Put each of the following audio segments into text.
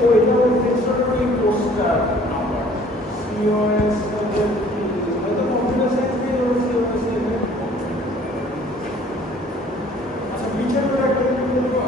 ওইটা ডিসক্রিপ্টিভ poster number COS এর এটা কম্পিউটার সায়েন্স এর সিওএস এর আচ্ছা বিচারের একটা বলবো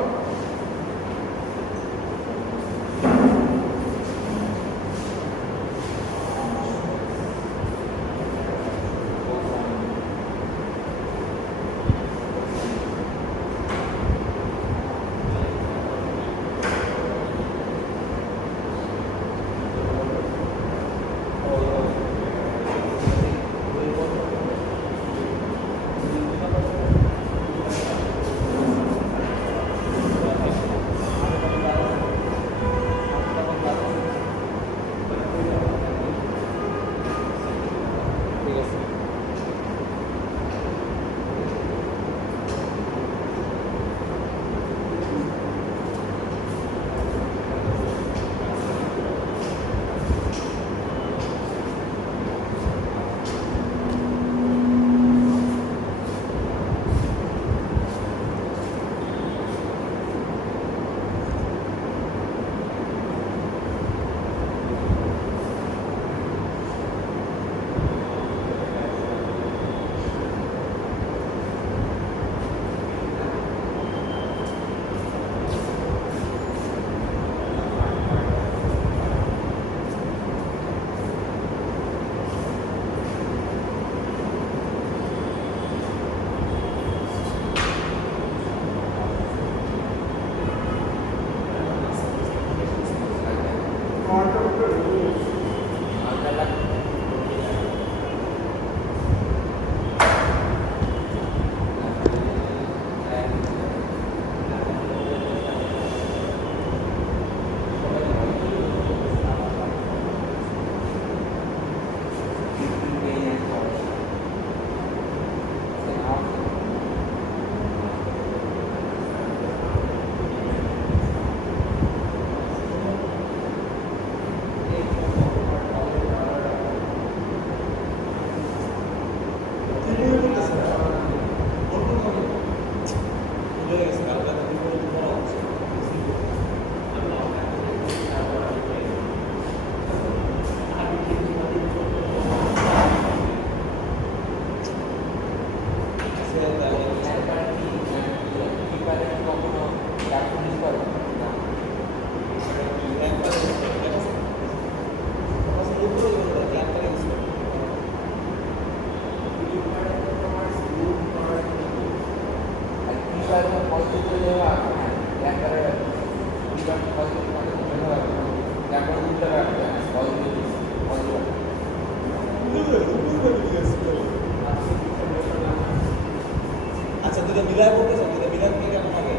আচ্ছা দুটো মিলাই বলতেছেন দুটো মিলাই কি কেমন হবে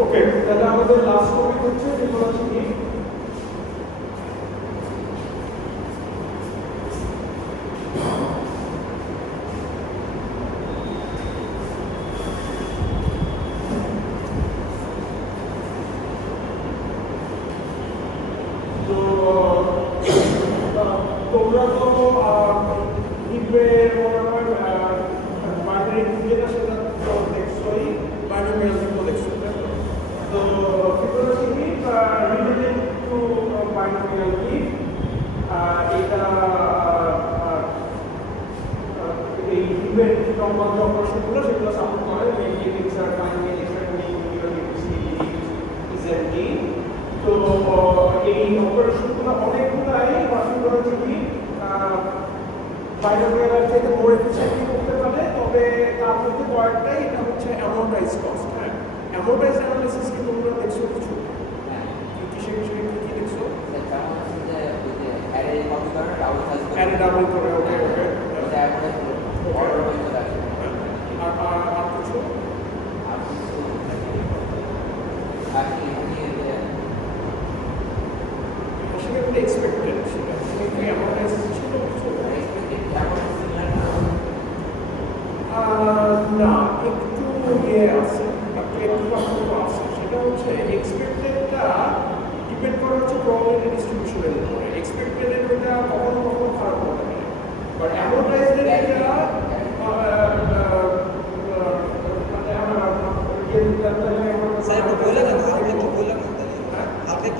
ওকে তাহলে আমাদের লাস্ট টপিক হচ্ছে টেকনোলজি তোমরা তো ইবের বাইনারি ইন্টিগ্রেশন দেখছোই বাইনারি দেখছো তো টেকনোলজি রিলেটেড টু বাইনারি এটা এই ইবের নম্বর যে অপারেশনগুলো সেগুলো সাপোর্ট করে মেইনলি ইনসার্ট বাইনারি ইজেডি তো এই অপারেশনগুলো অনেকগুলাই ওয়ার্কিং করেছে কি বাইনারি থেকে মোর এফিশিয়েন্টলি করতে পারে তবে তার মধ্যে কয়েকটাই এটা হচ্ছে অ্যামোর্টাইজ কস্ট হ্যাঁ অ্যামোর্টাইজ অ্যানালিসিস কি তোমরা দেখছো কিছু কিসে কি দেখছো অ্যারে ডাবল করে ওকে ওকে আর কিছু সেটা এক্সপেক্টেড ছিল সেটা অ্যামোর্টাইজ ছিল কিছু না একটু ইয়ে আছে একটু আছে সেটা হচ্ছে এক্সপেক্টেডটা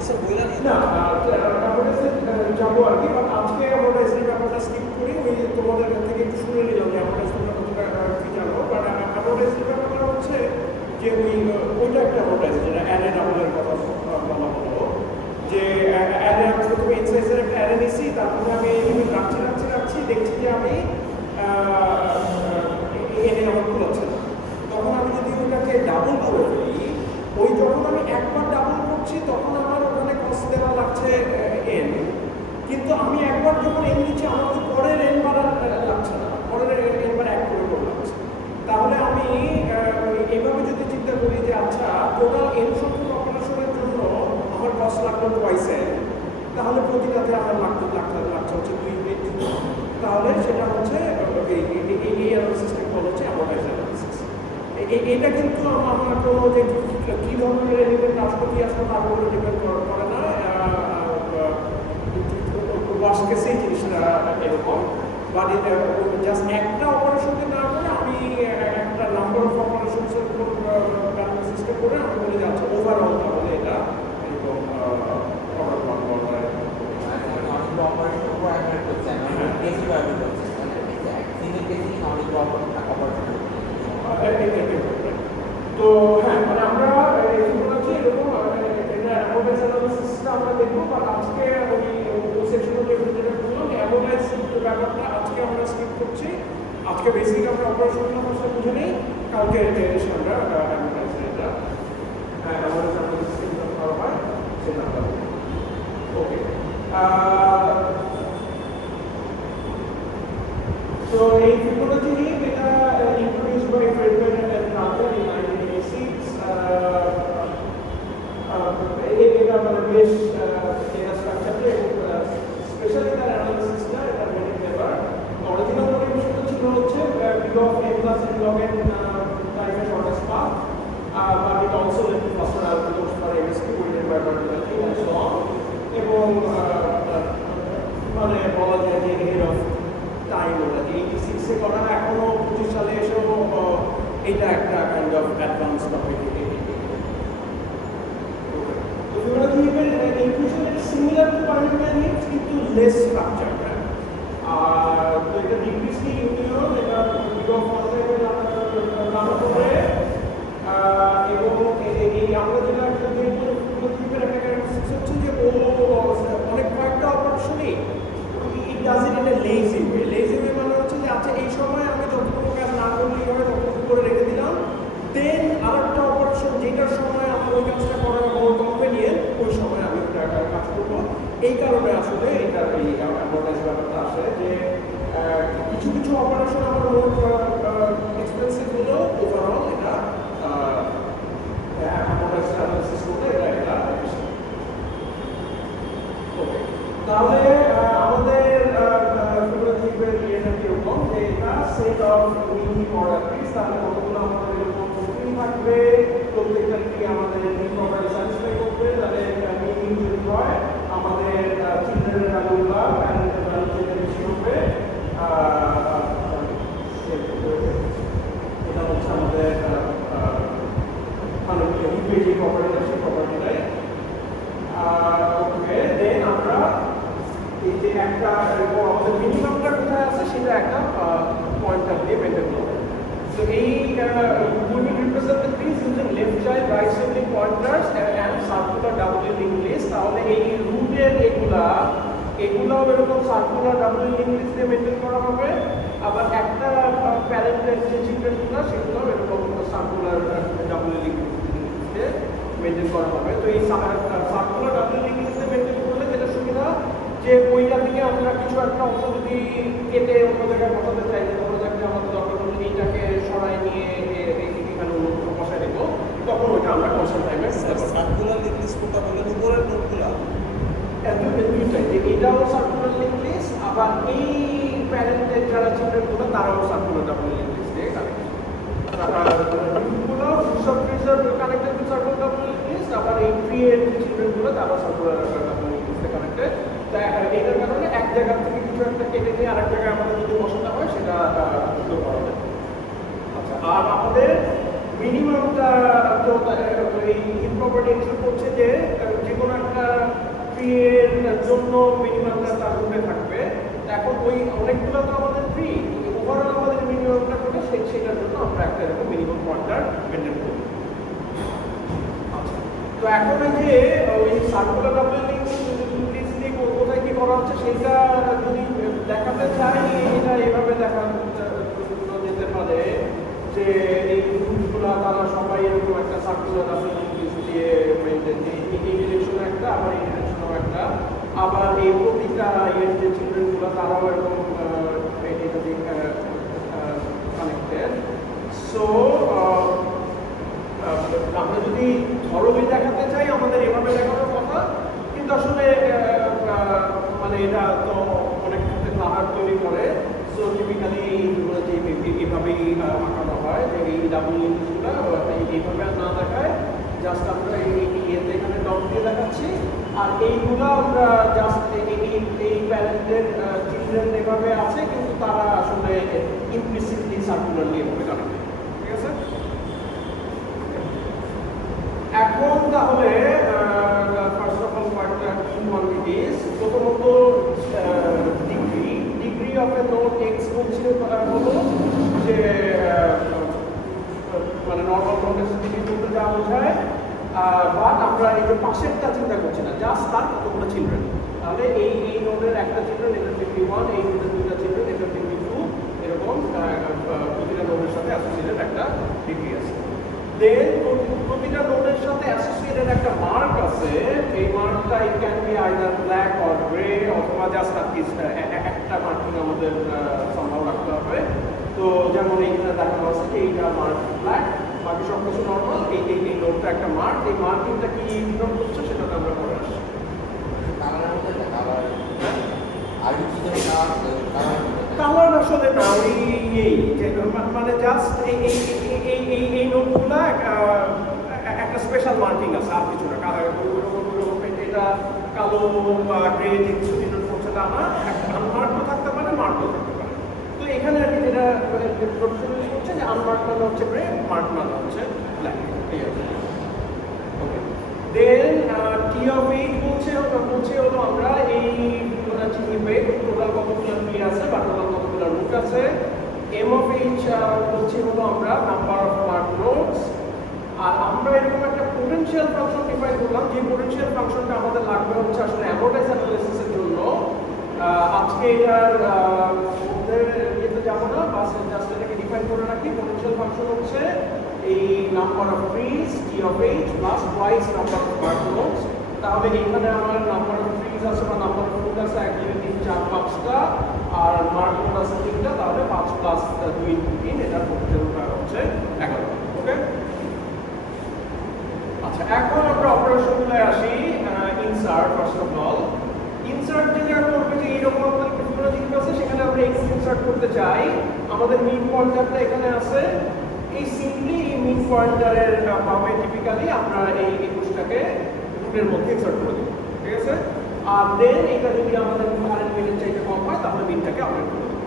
স্যার বললেন না অ্যাডভার্টাইজে যাবো আর কি, বাট আজকে অ্যাডভার্টাইজের ব্যাপারটা স্কিপ করি। ওই তোমাদের থেকে একটু শুনে নিলাম যে অ্যাডভার্টাইজ তোমরা কতটা কি জানো, বাট অ্যাডভার্টাইজের ব্যাপারটা হচ্ছে যে ওইটা একটা অ্যাডভার্টাইজ যেটা অ্যাডে ডাবলের কথা বলা হলো, যে অ্যাডে আমি প্রথমে ইনসাইজের একটা অ্যাডে নিছি, তারপরে আমি রাখছি দেখছি যে আমি এনে আমার খোলাচ্ছে না। তখন আমি যদি ওইটাকে ডাবল করে ফেলি, ওই যখন আমি একবার ডাবল করছি তখন আমার ওখানে কস্ট দেওয়া লাগছে এন, কিন্তু আমি একবার যখন এন দিচ্ছি আমার তো পরের এন বার লাগছে না, পরের এন বার এক করে লাগছে। তাহলে আমি এইভাবে যদি চিন্তা করি যে আচ্ছা টোটাল এন সংখ্যক অপারেশনের জন্য আমার কস্ট লাগলো টুয়াইস এন, তাহলে প্রতিটাতে আমার লাগছে হচ্ছে 2 ইউনিট। তাহলে সেটা হচ্ছে এই অ্যানালিসিসটাকে বলা হচ্ছে অ্যামোর্টাইজ অ্যানালিসিস। এটা কিন্তু আমার কোনো যে কী ধরনের এলিমেন্ট আসবে কি আসবে তার উপরে ডিপেন্ড করে না। ওয়ার্স্ট কেসে এই জিনিসটা এরকম, বাট জাস্ট একটা অপারেশনকে না করে আমি একটা নাম্বার অফ অপারেশনসের উপর অ্যানালিসিসটা করে আমি বলে যাচ্ছি ওভারঅল তাহলে এটা এরকম অপারেশন উপর অ্যাডভাইস করছে আমি কেসি ব্যবহার করছি মানে সিঙ্গেল কেসি অনেক অপারেশন তো হ্যাঁ মানে আমরা ফিবোনাচি এরকম এটা অ্যামোর্টাইজ অ্যানালিসিসটা আমরা দেখবো, বাট আজকে ওই সেকশনে যেটা বললাম অ্যামোর্টাইজ ব্যাপারটা আজকে আমরা স্কিপ করছি। আজকে বেসিক আমরা অপারেশনাল ভাষা বুঝে নেই, কালকে এসে আমরা অ্যামোর্টাইজ এটা অ্যামোর্টাইজ অ্যানালিসিস কিভাবে করা হয় সেটা আমরা ওকে। So a Fibonacci game introduced by Friedman and Carter in 1986. এই ডেটা মানে বেশ ডেটা স্ট্রাকচারটা এবং স্পেশালি তার অ্যানালিসিসটা এটা ভেরি ক্লেভার। অরিজিনাল মোটিভেশনটা ছিল হচ্ছে big of n plus n log n type of shortest path, but it also led to faster algorithms for MSQ weighted by probability and so on. এবং মানে বলা যায় যে এর অফ টাইম ওটা 86 এ করা, এখনো 25 সালে এসেও এটা একটা কাইন্ড অফ অ্যাডভান্স টপিক। তো ফিবোনাচি হিপের ইনক্লুশন সিমিলার টু পলিনোমিয়াল কিন্তু লেস স্ট্রাকচার। আর তো এটা ডিগ্রিসলি ইউনিয়ন এটা বিগ অফ ফর্মেটে রান করে, এবং এই আমরা যেটা একটা দেখব ফিবোনাচি হিপের একটা ক্যারেক্টারিস্টিক্স হচ্ছে যে ও অনেক কয়েকটা অপারেশনই it does it in a lazy way. Lazy way মানে হচ্ছে যে আচ্ছা এই সময় আমি যতটুকু কাজ না করলেই হয় ততটুকু করে রেখে দিলাম, দেন আরেকটা অপারেশন যেটার সময় আমার ওই কাজটা করার বড় কনভেনিয়েন্ট ওই সময় আমি ওটা কাজ করবো। এই কারণে আসলে এটা এই অ্যামোর্টাইজ ব্যাপারটা আসে যে কিছু কিছু অপারেশন আমার মোট এক্সপেন্সিভ হলেও ওভারঅল এটা অ্যামোর্টাইজ অ্যানালিসিস করলে এটা ওকে। তাহলে আমাদের ফিবোনাচি হিপের ইয়েটা কিরকম যে এটা set of mini order trees, তাহলে কতগুলো আমাদের এরকম ট্রি থাকবে, প্রত্যেকটা ট্রি আমাদের মিন প্রপার্টি স্যাটিসফাই করবে। তাহলে মিনিং যদি হয় আমাদের চিলড্রেনের ভ্যালুগুলো প্যারেন্টের ভ্যালু থেকে বেশি হবে। এটা হচ্ছে আমাদের মানে হিপের যে প্রপার্টিটা সেই প্রপার্টিটাই ওকে। দেন আমরা এই যে একটা আমাদের মিনিমামটা কোথায় আছে সেটা একটা পয়েন্টার দিয়ে মেনটেন করব। সো এই we will represent the trees using left child right sibling pointers and circular double linked list। তাহলে এই রুটের এগুলাও এরকম সার্কুলার ডাবল লিঙ্ক লিস্ট দিয়ে মেনটেন করা হবে, আবার একটা প্যারেন্টের যে চিলড্রেনগুলো সেগুলো এরকম সার্কুলার ডাবল লিঙ্ক লিস্টে মেনটেন করা হবে। তো এই সার্কুলার ডাবল লিঙ্ক লিস্টে মেনটেন করলে যেটা সুবিধা যে ওইটা থেকে আমরা কিছু একটা অংশ যদি কেটে অন্য জায়গায় বসাতে চাই, যে ধরো যাকে আমাদের দরকার হলে এইটাকে সরাই নিয়ে এখানে বসায় দেবো, তখন ওইটা আমরা কনস্ট্যান্ট টাইমে সার্কুলার লিঙ্ক লিস্ট কোনটা বললেন উপরের নোটগুলো দুইটাই, যে এটাও সার্কুলার লিঙ্ক লিস্ট, আবার এই প্যারেন্টের যারা চিলড্রেনগুলো তারাও সার্কুলার ডাবল লিঙ্ক লিস্টে কানেক্টেড। সব ট্রিজার connected to circular double link list, আবার এই ট্রি এর যে চিলড্রেনগুলো তারাও সার্কুলার ডাবল লিঙ্ক লিস্টে কানেক্টেড। এটার কারণে এক জায়গা থেকে কিছু একটা কেটে নিয়ে আরেক জায়গায় আমাদের যদি বসাতে হয় সেটা সুন্দর করা যায়। আচ্ছা, আর আমাদের মিনিমামটা তো এই ইম্প্রপার্টি এনশিওর করছে যে যে কোনো একটা মিনিমামটা তার রুটে থাকবে। এখন ওই অনেকগুলো তো আমাদের ফ্রি, ওভারঅল আমাদের মিনিমামটা করে সেটার জন্য আমরা একটা এরকম মিনিমাম পয়েন্টার মেনটেন করি। আচ্ছা, তো এখন এই যে ওই সার্কুলার ডাবল লিঙ্ক দিয়ে কোথায় কি করা হচ্ছে সেটা যদি দেখাতে চাই, এটা এভাবে দেখানো যেতে পারে যে এই গ্রুপগুলো তারা সবাই এরকম একটা সার্কুলার ডাবল লিঙ্ক দিয়ে মেনটেন, এই ডিরেকশনে একটা, আবার এই ডিরেকশনেও একটা, আবার এই প্রতিটা ইয়ের যে চিলড্রেনগুলো তারাও এরকম এটা দিয়ে কানেক্টেড। সো আমরা যদি ধরবি দেখাতে চাই আমাদের এভাবে দেখানোর কথা, কিন্তু আসলে মানে এটা তো অনেক ক্ষেত্রে ক্লাহার তৈরি করে। সো টিপিক্যালি এইগুলো যে এইভাবেই আঁকানো হয়, যে এই ডাবল লিঙ্কসগুলো এইভাবে না দেখায়, জাস্ট আমরা ইয়েতে এখানে ডট দিয়ে দেখাচ্ছি, আর এইগুলো আমরা জাস্ট এই প্যারেন্টদের চিলড্রেন এভাবে আছে, কিন্তু তারা আসলে ইমপ্লিসিটলি সার্কুলারলি এভাবে কানেক্টেড। ঠিক আছে? এখন তাহলে ফার্স্ট অফ অল কয়েকটা কি কোয়ান্টিটিস। প্রথমত degree of A note x বলছে হলো যে মানে নর্মাল নোটের সাথে ডিগ্রি যা বোঝায়, বাট আমরা এই যে পাশেরটা চিন্তা করছি না, জাস্ট তার কতগুলো চিলড্রেন। তাহলে এই নোটের একটা চিলড্রেন, এটার ডিগ্রি 1, এই নোটের দুইটা চিলড্রেন, এটার ডিগ্রি 2, এরকম প্রতিটা নোটের সাথে অ্যাসোসিয়েটেড একটা ডিগ্রি আছে। দেন প্রতিটা নোটের সাথে অ্যাসোসিয়েটেড একটা মার্ক আছে। এই মার্কটা it can be either black or grey, অথবা জাস্ট একটা মার্কিং আমাদের সম্ভব রাখতে হবে। তো যেমন এইখানে দেখানো আছে যে এইটা মার্ক ব্ল্যাক, বাকি সব কিছু নর্মাল। এই নোটটা একটা মার্ক, এই মার্কিংটা কি ডিনোট করছে সেটা আমরা পরে আসছি। কালার আসলে না, ওই মানে জাস্ট এই নোটগুলা একটা স্পেশাল মার্কিং আছে, আর কিছু না। এটা কালো বা গ্রে কিছু ডিনোট করছে তা না, একটা আনমার্কও থাকতে পারে, মার্কও থাকতে পারে। তো এখানে আর কি যেটা প্রফেশনাল হচ্ছে যে আনমার্ক মানে হচ্ছে গ্রে, মার্ক মানে হচ্ছে ব্ল্যাক। ঠিক আছে, ওকে। দেন টি অফ এইট বলছে হলো আমরা এই চিহ্নিবে টোটাল কতগুলো ট্রি আছে বা টোটাল কতগুলো রুট আছে। এম অফ এইচ বলছে হলো আমরা নাম্বার অফ মার্ক নোটস। আর আমরা এরকম একটা পোটেনশিয়াল ফাংশন ডিফাইন করলাম, যে পোটেনশিয়াল ফাংশনটা আমাদের লাগবে হচ্ছে আসলে অ্যামোর্টাইজ অ্যানালিসিসের জন্য। আজকে এটার মধ্যে যেতে যাবো না, বাস জাস্ট এটাকে ডিফাইন করে রাখি। পোটেনশিয়াল ফাংশন হচ্ছে এই number of trees T of H plus twice number of mark notes. তাহলে এখানে আমার নাম্বার অফ ট্রিজ আছে বা নাম্বার অফ রুট আছে 1 2 3 4 5টা, আর মার্ক নোট আছে 3টা, তাহলে 5 প্লাস 2 ইনটু 3, এটার পোটেনশিয়ালটা হচ্ছে 11। ওকে, আচ্ছা এখন আমরা অপারেশনগুলোয় আসি। Insert first of all, insert যেটা করবে যে এইরকম আমাদের বিভিন্ন জিনিস আছে, সেখানে আমরা এই ইনসার্ট করতে চাই। আমাদের মিন পয়েন্টারটা এখানে আছে, এই সিম্পলি এই মিন পয়েন্টারের ভাবে টিপিক্যালি আমরা এই 21টাকে রুটের মধ্যে ইনসার্ট করে দেব। ঠিক আছে, আর দেন এটা যদি আমাদের কারেন্ট মিনের চাইতে কম হয় তাহলে মিনটাকে আপডেট করে দেব।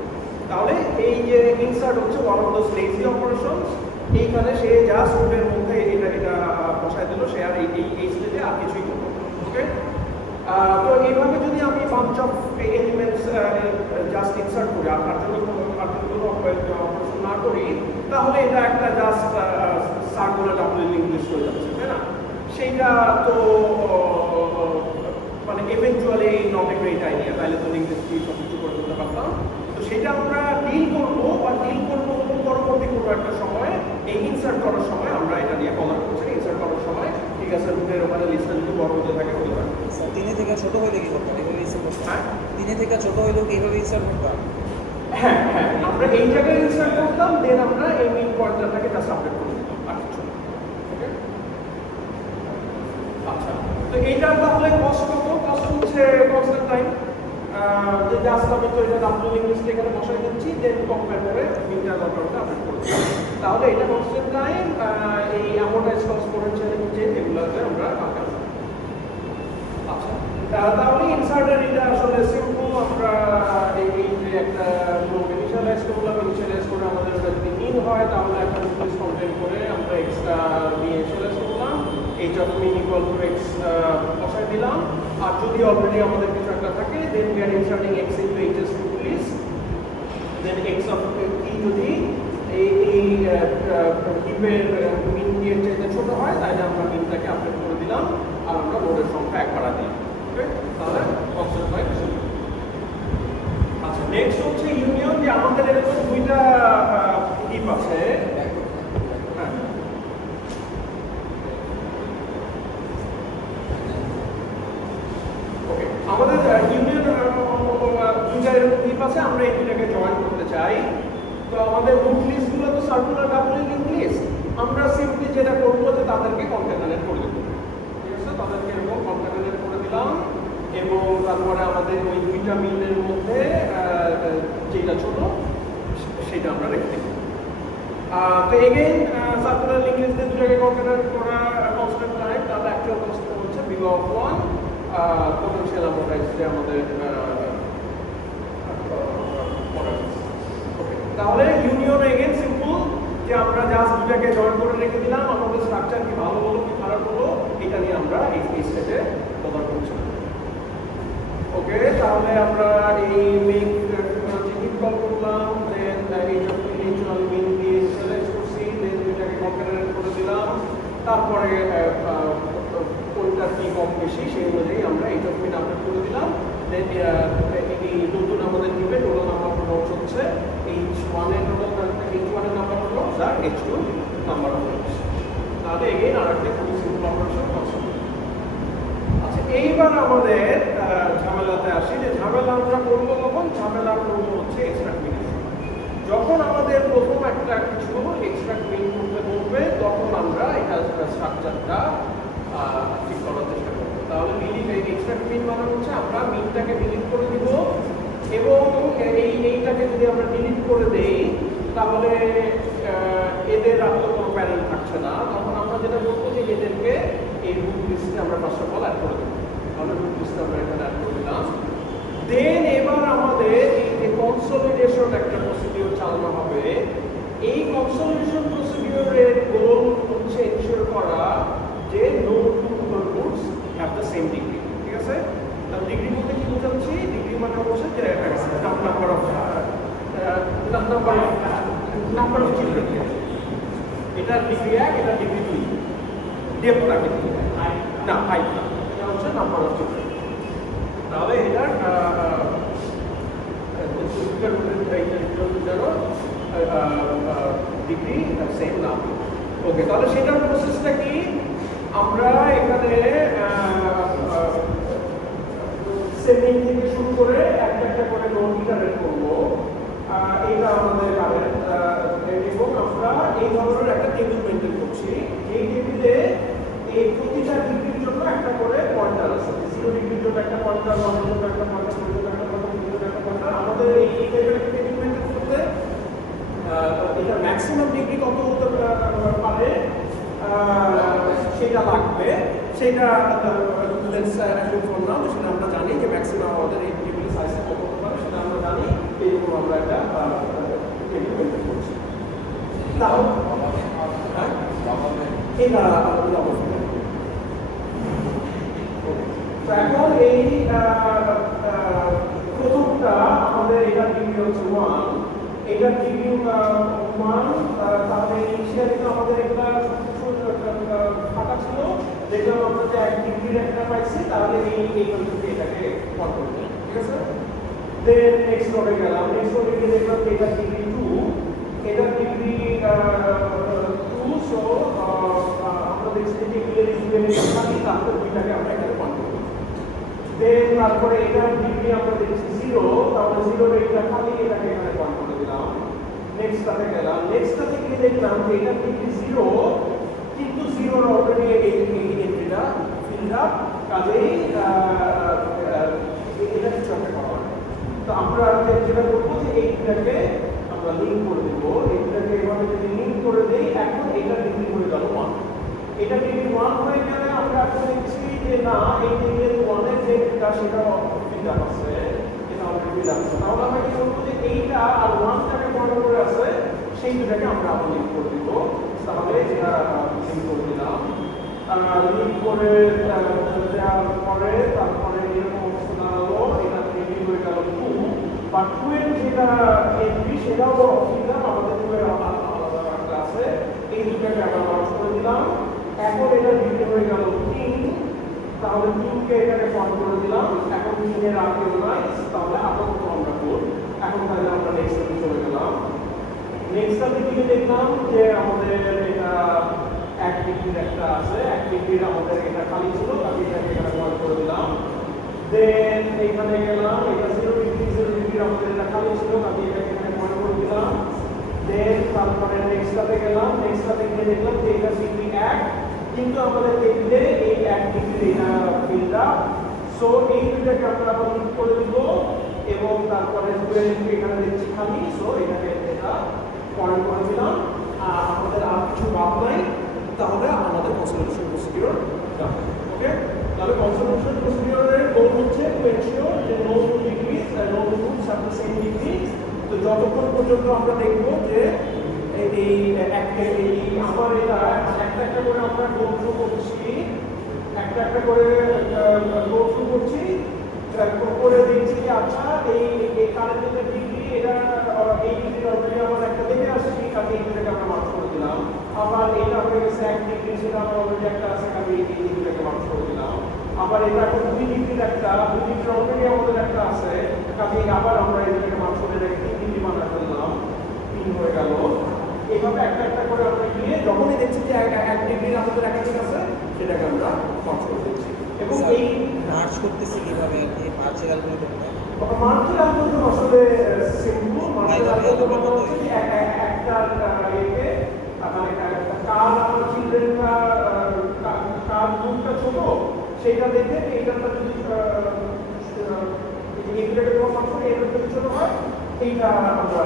তাহলে এই যে ইনসার্ট হচ্ছে one of those lazy operations. এইখানে সে জাস্ট রুটের মধ্যে এটা বসায় দিল, সে আর এই স্টেজে আর কিছুই করবে। ওকে, তো এইভাবে যদি আমি bunch of elements just insert করি আর কোনো অপারেশন না করি, তাহলে এটা একটা just circular double link list হয়ে যাচ্ছে, তাই না? সেইটা তো মানে eventually not a great idea, তাহলে তো লিঙ্ক লিস্ট সব কিছু করে দিতে পারতাম। তো সেটা আমরা ডিল করবো পরবর্তী কোনো একটা সময়, এই ইনসার্ট করার সময় আমরা এটা নিয়ে কভার করছি। ইনসার্ট করার সময় ঠিক আছে, রুটের ওখানে লিস্টটা যদি বড় হতে থাকে হতে পারে। 3 থেকে ছোট হইলে কি করতে হবে? এইভাবে ইনসার্ট করতে হ্যাঁ, 3 থেকে ছোট হইলেও কি এইভাবে ইনসার্ট করতে হবে? হ্যাঁ হ্যাঁ, আমরা এই জায়গায় ইনসার্ট করতাম, দেন আমরা এই মিন পয়েন্টারটাকে জাস্ট আপডেট করে দিতাম, আর কিছু না। ওকে, আচ্ছা, তো এইটার তাহলে কস্ট কত? কস্ট হচ্ছে কনস্ট্যান্ট টাইম, যে জাস্ট আমি তো এটা ডাবল ইংলিশ এখানে বসাই দিচ্ছি, দেন কম্পেয়ার করে মিনটা দরকারটা আপডেট করে দিচ্ছি। তাহলে এটা কনস্ট্যান্ট টাইম, এই অ্যামোর্টাইজ কস্ট পোটেনশিয়াল চেঞ্জ এগুলোতে আমরা আঁকা। আচ্ছা, তাহলে ইনসার্টের এটা আসলে সিম্পল। আমরা এই যে একটা ইনিশিয়ালাইজ করলাম, ইনিশিয়ালাইজ করে আমাদের ওটা যদি মিন হয় তাহলে একটা রিপ্লেস কন্টেন্ট করে আমরা এক্সট্রা নিয়ে ইনিশিয়ালাইজ করলাম, H of min equal to x বসাই দিলাম, আর যদি অলরেডি আমাদের কিছু একটা থাকে then we are inserting x into hs to list then x of e যদি এই হিপের মিন এর চাইতে ছোট হয় তাহলে আমরা মিনটাকে আপডেট করে দিলাম আর আমরা নোডের সংখ্যা 1 বাড়া দিলাম। ওকে, তাহলে কনসেপ্ট হয় শুরু। আচ্ছা, নেক্সট হচ্ছে ইউনিয়ন, যে আমাদের এরকম দুইটা হিপ আছে। হ্যাঁ, ওকে, আমাদের ইউনিয়ন দুইটা এরকম হিপ আছে, আমরা এই দুটাকে জয়েন করতে চাই। তো আমাদের রুট লিস্টগুলো তো সার্কুলার ডাবল লিঙ্ক লিস্ট, আমরা সিম্পলি যেটা করবো যে তাদেরকে কনক্যাটেনেট করে দেবো। ঠিক আছে, তাদেরকে এরকম কনক্যাটেনেট করে দিলাম এবং তারপরে আমাদের ওই দুইটা মিলের মধ্যে যেটা ছোট সেটা আমরা রেখে দেবো। তো এগেইন সার্কুলার লিঙ্ক লিস্টে দুটাকে কনক্যাটেনেট করা কনস্ট্যান্ট টাইম, তার অ্যাকচুয়াল কনস্ট্যান্ট হচ্ছে বিগ অফ 1 পোটেনশিয়াল অ্যামোর্টাইজড আমাদের তাহলে ইউনিয়ন এগেইন সিম্পল, যে আমরা জাস্ট দুটাকে জয়েন করে রেখে দিলাম, আমাদের স্ট্রাকচার কি ভালো হলো কি খারাপ হলো এটা নিয়ে আমরা এই স্টেজে কভার করছি। ওকে, তাহলে আমরা এই মেক জিনিস কল করলাম, দেন এই যে ইনিশিয়াল মিন দিয়ে সিলেক্ট করছি, দেন দুটাকে কনক্যাটেনেট করে দিলাম, তারপরে কোনটা কি কম বেশি সেই অনুযায়ী আমরা এই যে মিন আপডেট করে দিলাম। দেন এই নতুন আমাদের হিপে টোটাল নাম্বার অফ নোডস হচ্ছে h1 এর টোটাল h1 এর নাম্বার অফ নোডস আর h2 নাম্বার অফ নোডস। তাহলে এগেইন আরেকটা খুবই সিম্পল অপারেশন কনসেপ্ট। আচ্ছা, এইবার আমাদের ঝামেলাতে আসি, যে ঝামেলা আমরা করবো কখন? ঝামেলা করবো হচ্ছে এক্সট্রাক্ট মিন। যখন আমাদের প্রথম একটা কিছু এক্সট্রাক্ট মিন করতে বলবে তখন আমরা এটা স্ট্রাকচারটা ঠিক করার চেষ্টা করবো। তাহলে এক্সট্রাক্ট মিন মানে হচ্ছে আমরা মিনটাকে ডিলিট করে দিব এবং এইটাকে যদি আমরা ডিলিট করে দেই তাহলে এদের আর কোনো প্যানেল থাকছে না। তখন আমরা যেটা বলবো যে এদেরকে এই রুট লিস্টে আমরা ফার্স্ট অফ অল অ্যাড করে দেবো। তাহলে রুট লিস্টে আমরা এখানে অ্যাড করে দিলাম। দেন এবার আমাদের এই যে কনসলিডেশন একটা প্রসিডিউর চালানো হবে। এই কনসলিডেশন প্রসিডিউরের গোল হচ্ছে এনশিওর করা যে no two roots have the same degree. ঠিক আছে, তার ডিগ্রি বলতে কি বোঝাচ্ছি? ডিগ্রি মানে হচ্ছে যে নাম্বার অফ চিলড্রেন। এটা ডিগ্রি 1, এটা ডিগ্রি 2, ডেপথ না কিন্তু না হাইট না, এটা হচ্ছে নাম্বার অফ চিলড্রেন। তাহলে এটার ডিগ্রি সেম না। ওকে, তাহলে সেটার প্রসেসটা কি? আমরা এখানে সেমিং থেকে শুরু করে একটা একটা করে নোড ইটারেট করবো। এটা আমাদের কারেন্ট এবং আমরা এই ধরনের একটা টেবিল মেনটেন করছি। এই টেবিলে এই প্রতিটা ডিগ্রির জন্য একটা করে পয়েন্টার আছে। 0 ডিগ্রির জন্য একটা পয়েন্টার, 1 এর জন্য একটা পয়েন্টার, 2 এর জন্য একটা পয়েন্টার, 3 এর জন্য একটা পয়েন্টার। আমাদের এই টেবিলে টেবিল মেনটেন করতে এটা ম্যাক্সিমাম ডিগ্রি কত হতে পারে সেটা লাগবে। সেটা করলাম, সেটা আমরা জানি যে ম্যাক্সিমাম আমাদের এই টেবিল সাইজে কত হতে পারে সেটা আমরা জানি। এইরকম আমরা একটা টেবিল মেনটেন করছি। তাহলে এটা অবশ্যই এখন এই প্রথমটা আমাদের এটা ডিগ্রি হচ্ছে 1, এটা ডিগ্রি 1। তাহলে ইনিশিয়ালি তো আমাদের একটা ফাঁকা ছিল, দেখলাম আমরা যে 1 ডিগ্রির একটা পাইছি, তাহলে এই পর্যন্ত এটাকে কন্ট্রোল করি। ঠিক আছে, দেন নেক্সট নোডে গেলাম। নেক্সট নোডে গিয়ে দেখলাম এটা ডিগ্রি 2, এটা ডিগ্রি 2। সো আমরা দেখছি যে ইকুয়ালিটি থাকি, তাহলে দুইটাকে আমরা এখানে কন্ট্রোল করি। দেন তারপরে এটা ডিগ্রি আমরা দেখছি 0, তাহলে 0 এর এটা খালি, এটাকে এখানে কন্ট্রোল করে দিলাম। নেক্সটটাতে গেলাম। নেক্সটটাতে গিয়ে দেখলাম যে এটা ডিগ্রি 0, কিন্তু 0 অলরেডি এই এন্ট্রিটা ফিল আপ, কাজেই এটা কিছু একটা করা হয়। তো আমরা যেটা করবো যে এইটাকে আমরা লিঙ্ক করে দেবো। এইটাকে এভাবে যদি লিঙ্ক করে দেই, এখন এটা ডিগ্রি হয়ে গেল 1। এটা ডিগ্রি 1 হয়ে গেলে আমরা এখন দেখছি যে না, এই ডিগ্রি 1 এর যে এটা সেটা ফিল আপ আছে, এটা অলরেডি ফিল আপ আছে। তাহলে আমরা কি করবো যে এইটা আর 1টাকে পয়েন্ট করে আছে সেই দুটাকে আমরা আবার লিঙ্ক করে দিব। তাহলে এটা লিঙ্ক করে দিলাম। লিঙ্ক করে দেওয়ার পরে তারপরে যেটা এন্ট্রি সেটাও অসুবিধা আমাদের আলাদা একটা আছে। এই দুটাকে আমরা মার্চ করে দিলাম। এখন এটা ডিগ্রি হয়ে গেল 3, তাহলে 3কে এটাকে ফর্ম করে দিলাম। এখন 3 এর আর কেউ নাই, তাহলে আপাতত আমরা গুড। এখন তাহলে আমরা নেক্সট স্টেপে চলে গেলাম। নেক্সট স্টেপের দিকে দেখলাম যে আমাদের এটা 1 ডিগ্রির একটা আছে, 1 ডিগ্রির আমাদের এটা খালি ছিল, তাকে এটাকে এখানে ফর্ম করে দিলাম। দেন এইখানে গেলাম, এটা 0 ডিগ্রির আমাদের এটা খালি ছিল, তাকে এটাকে এখানে ফর্ম করে দিলাম। দেন তারপরে নেক্সটটাতে গেলাম, নেক্সটটাতে গিয়ে দেখলাম যে এটা ডিগ্রি 1, কিন্তু আমাদের টেবিলে এই 1 ডিগ্রি এটা ফিল্ড আপ। সো এই দুটাকে আমরা আবার লিঙ্ক করে দিব এবং তারপরে ডুয়ালিটি এখানে দেখছি খালি। সো এটাকে এটা পয়েন্ট করে দিলাম। আর আমাদের আর কিছু বাদ নাই, তাহলে আমাদের কনসলিডেশন প্রসিডিউর ডান। ওকে, তাহলে কনসলিডেশন প্রসিডিউরের গোল হচ্ছে টু এনশিওর যে no two degrees no two groups have the same degree. তো যতক্ষণ পর্যন্ত আমরা দেখব যে এই আমার এটা একটা একটা করে আমরা গো থ্রু করছি, একটা একটা করে গো থ্রু করছি, করে দেখছি যে আচ্ছা এই কারেন্টের ডিগ্রি এটা এই ডিগ্রি অলরেডি আমার একটা দেখে আসছি, কাজে এই দুটাকে আমরা মার্ক করে দিলাম। আবার এটা হয়ে গেছে 1 ডিগ্রি, সেটা আমার অলরেডি একটা আছে, কাজে এই দুটাকে মার্ক করে দিলাম। আবার এটা এখন 2 ডিগ্রির একটা, 2 ডিগ্রি অলরেডি আমাদের একটা আছে, কাজে আবার আমরা এই দুটাকে মার্ক করে রেখে 3 ডিগ্রি বানাতে ফেললাম, 3 হয়ে গেল। এইভাবে একটা একটা করে আমরা গিয়ে যখনই দেখছি যে 1 ডিগ্রির আমাদের একাধিক আছে, সেটাকে আমরা মার্ক করে দিচ্ছি। এবং এই মার্চ করতেছি কিভাবে আর কি, মার্চের অ্যালগরিদম মার্কের অ্যালগরিদম আসলে সিম্পল। মার্কের অ্যালগরিদম মানে হচ্ছে যে একটা ইয়েকে মানে কার আমার চিলড্রেনটা কার গ্রুপটা ছোট সেটা দেখে এইটাটা যদি এইটাকে কোনো ফাংশন এইটা যদি ছোট হয় এইটা আমরা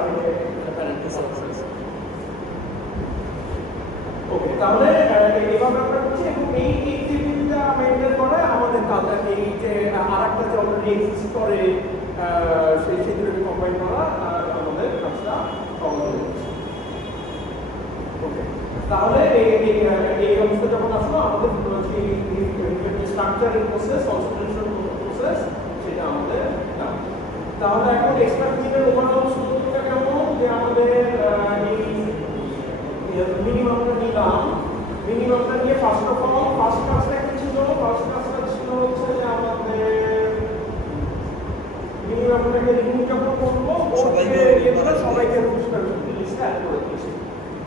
ওকে, তাহলে এভাবে আমরা করছি। এবং এই টেবিলটা মেনটেন করে আমাদের কাজ এই যে আরেকটা যে অলরেডি এক্সিস্ট করে সেই দুটোকে কম্বাইন করা আমাদের কাজটা সহজ হয়ে যাচ্ছে। ওকে, তাহলে এই অবস্থা যখন আসলো আমাদের স্ট্রাকচারের প্রসেস, কনসলিডেশন প্রসেস, সেটা আমাদের কাজ। তাহলে এখন এক্সট্রাকশনের ওভারঅল সূত্রটা কেমন যে আমাদের এই মিনিমামটা নিলাম, মিনিমামটা নিয়ে ফার্স্ট অফ অল ফার্স্ট কাজটা কি ছিল? ফার্স্ট কাজটা ছিল হচ্ছে যে আমাদের মিনিমামটাকে রিমুভ যখন করবো সবাইকে লিস্টে অ্যাড করে দিয়েছি।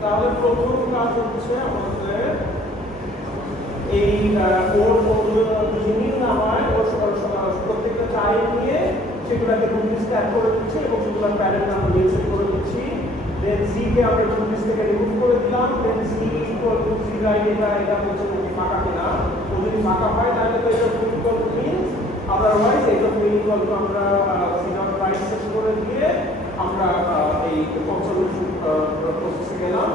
তাহলে প্রথম কাজ হচ্ছে আমাদের এই ওর মিনিং না হয় ওর প্রত্যেকটা চাইল্ড নিয়ে সেগুলোকে রুট লিস্টে অ্যাড করে দিচ্ছি এবং সেগুলোর প্যারেন্ট আমরা মেনশন করে দিচ্ছি। দেন সি কে আমরা রুট লিস্ট থেকে রিমুভ করে দিলাম। Then C equal to C right এটা বলছে যদি ফাঁকা কিনা, ও যদি ফাঁকা হয় তাহলে তো এটা full equal to means, otherwise এটা ফুল ইকুয়াল টু আমরা সি ডট রাইট সেট করে দিয়ে আমরা এই কনসলিডেশন প্রসেসে গেলাম।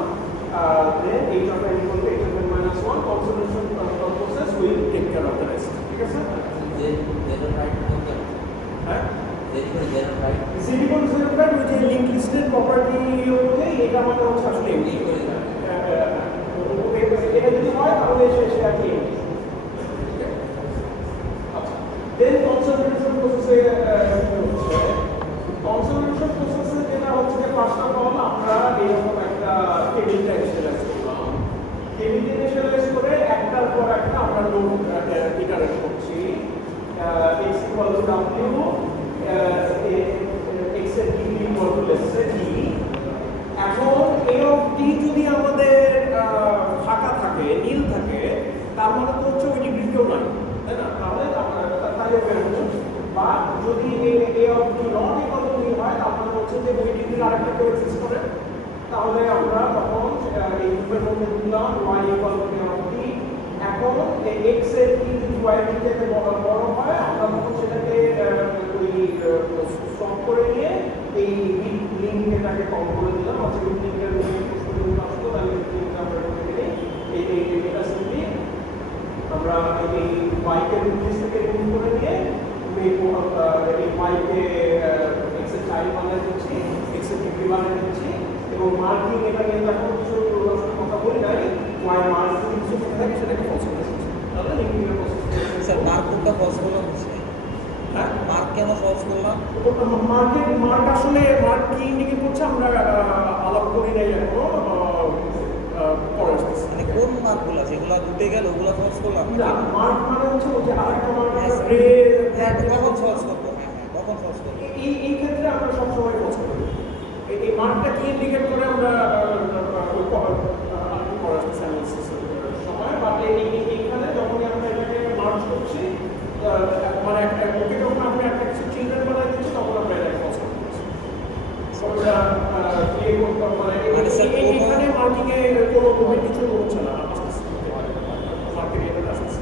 Then H of n equal to h of n minus 1 consolidation process will take care of the rest. ঠিক আছে, জেরো রাইট করতে হ্যাঁ জেরো রাইট সিলিকন সিলিকন ওই যে লিংক লিস্টেড প্রপার্টি অনুযায়ী এটা মানে হচ্ছে আসলে এমনি এটা যদি হয় তাহলে সে আর কি আচ্ছা। দেন কনসলিডেশন প্রসেসে হচ্ছে কনসলিডেশন প্রসেসে যেটা হচ্ছে যে ফার্স্ট অফ অল আমরা এরকম একটা টেবিলটা ইনিশিয়ালাইজ করলাম। টেবিল ইনিশিয়ালাইজ করে একটার পর একটা আমরা নোড ইটারেট করছি। x equal to w x এর degree equal to let's say d। এখন a of d যদি আমাদের ফাঁকা থাকে, নীল থাকে, তার মানে তো হচ্ছে ওই ডিগ্রি কেউ নাই, তাই না? তাহলে তাহলে বা যদি a of d not equal to nil হয়, তার মানে হচ্ছে যে ওই ডিগ্রির আরেকটা কেউ এক্সিস্ট করে। তাহলে আমরা তখন এই গ্রুপের মধ্যে দিলাম y equal to a of d। এখন x এর কি যদি y এর থেকে বড় হয়, আমরা তখন সেটাকে ওই সলভ করে নিয়ে এই লিঙ্ক এটাকে কম করে দিলাম। আচ্ছা, এই লিঙ্কের প্রশ্ন আসলো, তাহলে লিঙ্কটা আমরা করে দিই। এই এটা সিম্পলি আমরা এই y কে রুট থেকে রিমুভ করে নিয়ে এই y কে x এর চাইল্ড বানিয়ে দিচ্ছি, x এর ডিগ্রি বানিয়ে দিচ্ছি এবং মার্কিং এটা নিয়ে এখন কিছু কথা বলি নাই, y মার্কিং কিছু থেকে থাকে সেটাকে ফলস করে দিচ্ছি। তাহলে লিঙ্কিংয়ের প্রসেস স্যার মার্ক কোনটা ফলস হলো হচ্ছে হ্যাঁ মার্ক কেন ফলস করলাম? মার্ক আসলে মার্ক কি ইন্ডিকেট করছে আমরা আলাপ করি নাই এখনো পরে আসতেছি। মানে কোন মার্কগুলো যেগুলো ডুবে গেল ওগুলো ফলস করলাম? না মার্ক মানে হচ্ছে ওই যে আরেকটা মার্ক কখন ফলস করবো? হ্যাঁ হ্যাঁ, কখন ফলস করবো? এই ক্ষেত্রে আমরা সবসময় পছন্দ করি। এই মার্কটা কি ইন্ডিকেট করে আমরা সময় বাট এইখানে যখনই আমরা এটাকে মার্চ করছি মানে একটা ওকে যখন আমরা একটা কিছু চিলড্রেন বানাই দিচ্ছি তখন আমরা এটাকে পছন্দ করছি। মানে স্যার এইখানে মার্কিং এ কোনো গভীর কিছু হচ্ছে না মার্কেট এখানে আসছে।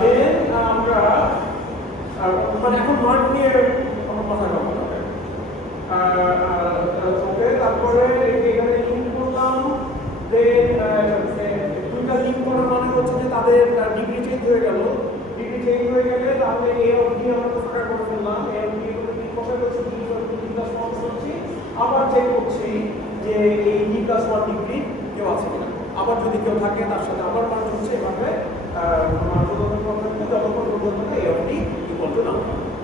দেন আমরা মানে এখন মার্ক নিয়ে আমার কথা বলবো ওকে তারপরে এখানে লিঙ্ক করলাম দেন দুইটা লিঙ্ক করার মানে হচ্ছে যে তাদের ডিগ্রি চেঞ্জ হয়ে গেল। ডিগ্রি চেঞ্জ হয়ে গেলে তাহলে এ অবধি আমরা ফাঁকা করে ফেললাম। এ অবধি লিঙ্ক বসা করছি D+1 করছি আবার চেক করছি যে এই D+1 ডিগ্রি কেউ আছে কিনা। আবার যদি কেউ থাকে তার সাথে আবার মার্চ হচ্ছে এভাবে যতক্ষণ পর্যন্ত এ অবধি ইকুয়াল টু নাম।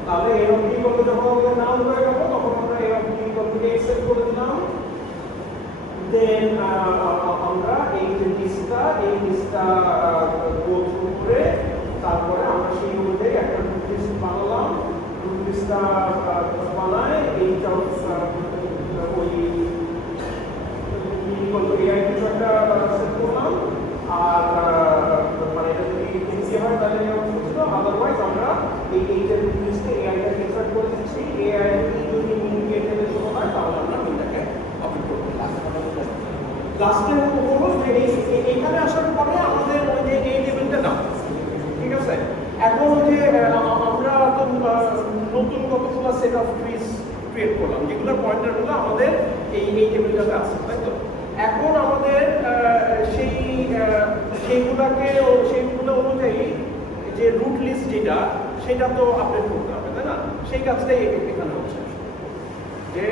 তাহলে এ অবধি ইকুয়াল টু যখন আমাদের নাম হয়ে গেল তখন আমরা এ অবধি ইকুয়াল টু এক্সেপ্ট করে দিলাম। দেন আমরা এই যে লিস্টটা গো থ্রু করে তারপরে আমরা সেই অনুযায়ী একটা রুট লিস্ট বানালাম। রুট লিস্টটা বানায় এই ওই ইকুয়াল টু এআই কিছু একটা সেট করলাম। আর মানে এটা যদি ইজি হয় তাহলে ছিল আদারওয়াইজ আমরা এই যে রুট লিস্টে এআইটা ইনসার্ট করে দিচ্ছি। এআই যদি মিনকে টেনে শুরু হয় তাহলে আমরা মিনটাকে আপডেট করব। লাস্টে বলবো যে এইখানে আসার পরে আমাদের ওই যে এই টেবিলটা না ঠিক আছে। এখন ওই যে আমরা তো নতুন কতগুলো সেট অফ ট্রিজ ক্রিয়েট করলাম যেগুলোর পয়েন্টারগুলো আমাদের এই টেবিলটাতে আছে তাই তো। এখন আমাদের সেইগুলো অনুযায়ী যে রুট লিস্ট যেটা সেটা তো আপডেট করতে হবে তাই না। সেই কাজটাই এখানে হচ্ছে যে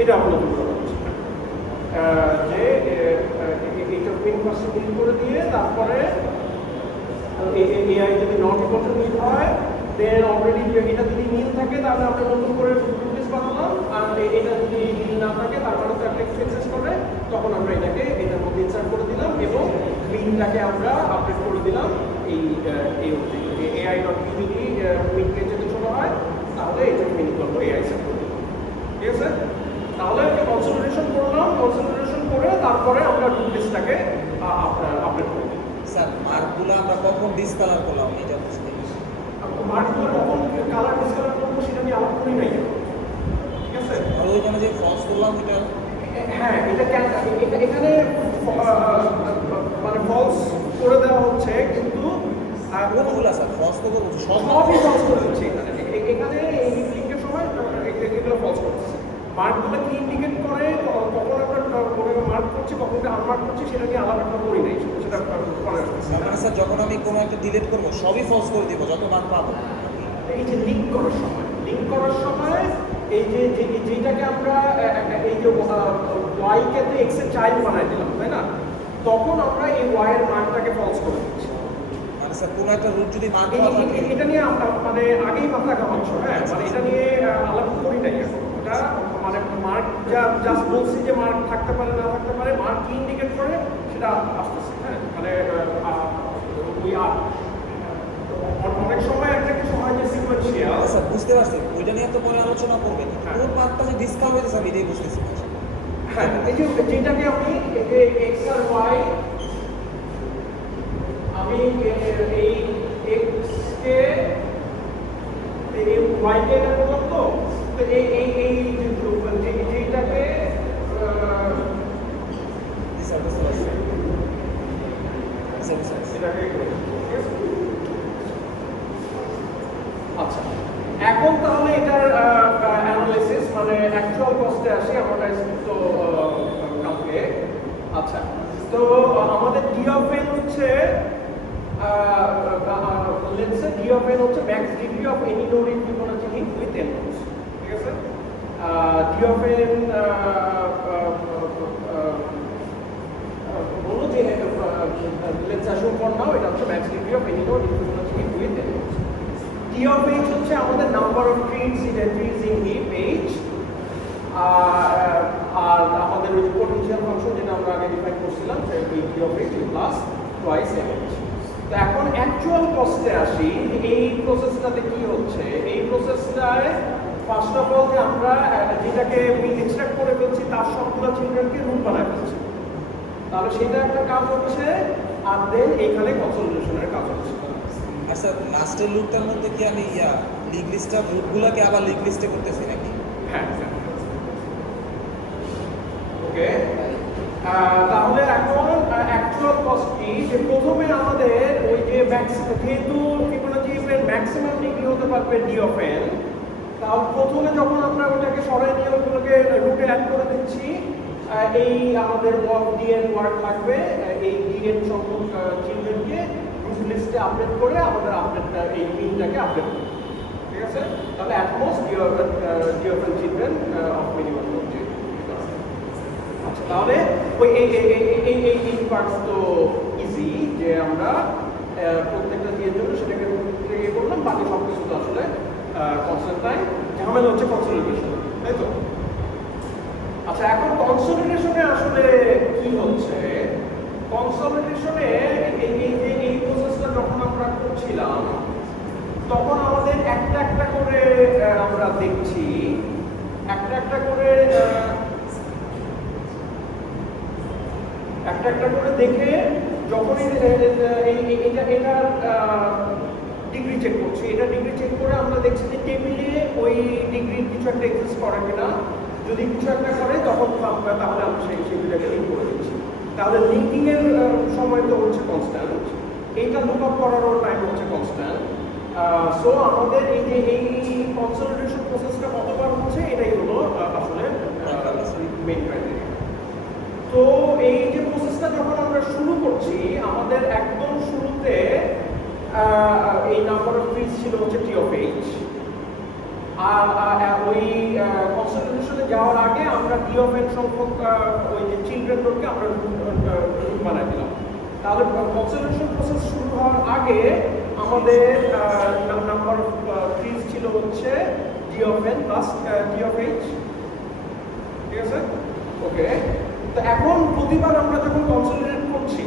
এটা আমরা নতুন করা হচ্ছে যে এইটা মেন ফার্স্টে ক্লিক করে দিয়ে তারপরে এআই যদি নট ইকুয়াল টু মিল হয় দেন অলরেডি এটা যদি মিল থাকে তাহলে আমরা নতুন করে রুট বানালাম। আর এটা যদি মিল না থাকে তারপরে তো একটা এক্সেস করে তখন আমরা এটাকে এটার মধ্যে ইনসার্ট করে দিলাম এবং মিনটাকে আমরা আপডেট করে দিলাম এই অবধি যে এআই ডট পি যদি মিনকে যেতে ছোট হয় তাহলে এটা মিন ইকুয়াল টু এআই সেট করে দিলাম ঠিক আছে। তাহলে কনসিডারেশন করলাম। কনসিডারেশন করে তারপরে আমরা রুট লিস্টটাকে আপডেট করে দিই। স্যার মার্কগুলো আমরা কখন ডিসকালার করলাম এটা বুঝতে মার্কগুলো কখন কালার ডিসকালার করবো সেটা নিয়ে আলাপ করি নাই ঠিক আছে। আর ওইখানে যে ফলস করলাম এটা হ্যাঁ এটা এখানে মানে ফলস করে দেওয়া হচ্ছে কিন্তু কোনগুলো স্যার ফলস করবো সবই ফলস করে দিচ্ছে এখানে। এখানে এই লিঙ্কের সময় এগুলো ফলস করতেছে। মার্কগুলো কি ইন্ডিকেট করে কখন আমরা মার্ক করছি কখন আনমার্ক করছি সেটা নিয়ে আলাদা একটা করি নাই সেটা পরে আসতেছে। মানে স্যার যখন আমি কোনো একটা ডিলিট করবো সবই ফলস করে দিব যত মার্ক পাবো। এই যে লিঙ্ক করার সময় এই যে যেটাকে আমরা এই যে ওয়াইকে তো এক্স এর চাইল্ড বানাই দিলাম তাই না তখন আমরা এই ওয়াই এর মানটাকে ফলস করে দিচ্ছি। মানে স্যার কোনো একটা রুট যদি মার্ক করা থাকে এটা নিয়ে আমরা মানে আগেই মাথা ঘামাচ্ছ হ্যাঁ মানে এটা নিয়ে আলাদা করি নাই এটা মানে মার্ক জাস্ট বলছি যে মার্ক থাকতে পারে না থাকতে পারে মার্ক কি ইন্ডিকেট করে সেটা আসতেছে হ্যাঁ মানে ওই আর অনেক সময় একটা কিছু হয় যে সিকোয়েন্সিয়াল। স্যার বুঝতে পারছি ওইটা নিয়ে তো পরে আলোচনা করবেন কোন মার্কটা যে ডিসকাউন্ট হয়েছে স্যার এটাই বুঝতেছি। হ্যাঁ এই যে যেটাকে আমি এক্স আর ওয়াই আমি এই এক্স কে এই ওয়াই কে এটা করলাম তো যেটাকে আচ্ছা এখন তাহলে এটার অ্যানালাইসিস মানে অ্যাকচুয়াল কস্টে আসি আমরা তো কালকে। আচ্ছা তো আমাদের ডি অফ এন হচ্ছে let's say D of N হচ্ছে max degree of any node in Fibonacci link with n nodes ঠিক আছে। ডি অফ এন হচ্ছে আমাদের number of trees in heap H, আর আমাদের ওই যে পোটেনশিয়াল ফাংশন যেটা আমরা আগে ডিফাইন করছিলাম সেই T of H plus twice M H. তো এখন অ্যাকচুয়াল কস্টে আসি, এই প্রসেসটাতে কি হচ্ছে। এই প্রসেসটায় ফার্স্ট অফ অল যে আমরা যেটাকে এক্সট্রাক্ট করে ফেলছি তার সবগুলো চিলড্রেনকে রুট বানায় ফেলছি, তাহলে সেটা একটা কাজ হচ্ছে। আর দেন এখানে কনসলিডেশনের কাজ হচ্ছে। আচ্ছা, লাস্টের লুপটার মধ্যে কি আমি লিগ লিস্টটা রুটগুলোকে আবার লিগ লিস্টে করতেছি নাকি? হ্যাঁ, ওকে। তাহলে এখন অ্যাকচুয়াল কস্ট কি, যে প্রথমে আমাদের ওই যে যেহেতু ফিবোনাচির ম্যাক্সিমাম ডিগ্রি হতে পারবে ডি অফ এন, তাহলে প্রথমে যখন আমরা ওটাকে সরাই নিয়ে ওগুলোকে রুটে অ্যাড করে দিচ্ছি, এই আমাদের ডিএন ওয়ার্ড লাগবে এই ডিএন সংখ্যক চিলড্রেনকে রুট লিস্টে আপডেট করে আমাদের আপডেটটা এই মিনটাকে আপডেট করবে। ঠিক আছে, তাহলে at most D of N children of minimum. আচ্ছা, তাহলে ওই এই পার্টস তো ইজি, যে আমরা প্রত্যেকটা দিয়ে জন্য সেটাকে ইয়ে করলাম, বাকি সব কিছু তো আসলে কনস্ট্যান্ট টাইম। ঝামেলা হচ্ছে কনসলিডেশন, তাই তো? আচ্ছা, এখন কনসলিডেশনে আসলে কি হচ্ছে, কনসলিডেশনে এই প্রসেসটা যখন আমরা করছিলাম তখন আমাদের একটা একটা করে আমরা দেখছি, একটা একটা করে দেখে যখনই এটার ডিগ্রি চেক করছি, এটা ডিগ্রি চেক করে আমরা দেখছি যে টেবিলে ওই ডিগ্রির কিছু একটা এক্সিস্ট করে কিনা। যদি কিছু একটা করে তখন তাহলে আমরা সেগুলোকে লিঙ্ক করে দিচ্ছি। তাহলে লিঙ্কিং এর সময় তো হচ্ছে কনস্ট্যান্ট, এইটা লুক আপ করারও টাইম হচ্ছে কনস্ট্যান্ট। সো আমাদের এই যে এই কনসলিডেশন প্রসেসটা কতবার হচ্ছে এটাই হলো আসলে মেইন ক্রাইটেরিয়া। তো এই যে প্রসেসটা যখন আমরা শুরু করছি, আমাদের একদম শুরুতে এই নাম্বার অফ ট্রিজ ছিল হচ্ছে টি অফ এইচ, আর ওই কনসলিডেশনে যাওয়ার আগে আমরা টি অফ এন সংখ্যক ওই যে চিলড্রেন নোডকে আমরা রুট বানাই দিলাম। তাহলে কনসলিডেশন প্রসেস শুরু হওয়ার আগে আমাদের নাম্বার অফ ট্রিজ ছিল হচ্ছে T of N plus T of H. ঠিক আছে, ওকে। তো এখন প্রতিবার আমরা যখন কনসলিডেট করছি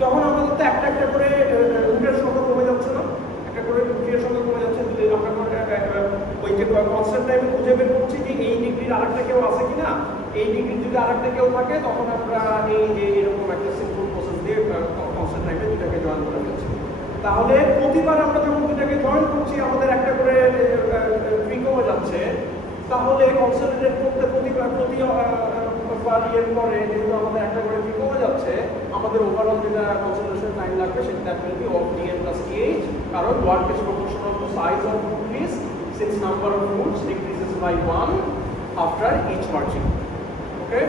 তখন আমাদের তো একটা একটা করে রুটের সংখ্যা কমে যাচ্ছে না, একটা করে রুটের সংখ্যা কমে যাচ্ছে। আমরা ওই যে কনস্ট্যান্ট টাইমে খুঁজে বের করছি যে এই ডিগ্রির আরেকটা কেউ আছে কিনা, এই ডিগ্রির যদি আরেকটা কেউ থাকে তখন আমরা এই যে এরকম একটা সিম্পল প্রসেস দিয়ে কনস্ট্যান্ট টাইমে দুটাকে জয়েন করে ফেলছি। তাহলে প্রতিবার আমরা যখন দুটাকে জয়েন করছি আমাদের একটা করে ট্রি কমে যাচ্ছে। তাহলে কনসলিডেট করতে প্রতিবার ইয়ের পরে যেহেতু আমাদের একটা করে ট্রি কমে যাচ্ছে, আমাদের ওভারঅল যেটা কনসলিডেশন টাইম লাগবে সেটা that will be of D N plus T H, কারণ work is proportional to size of root list since number of roots decreases by 1 after each merging. Okay,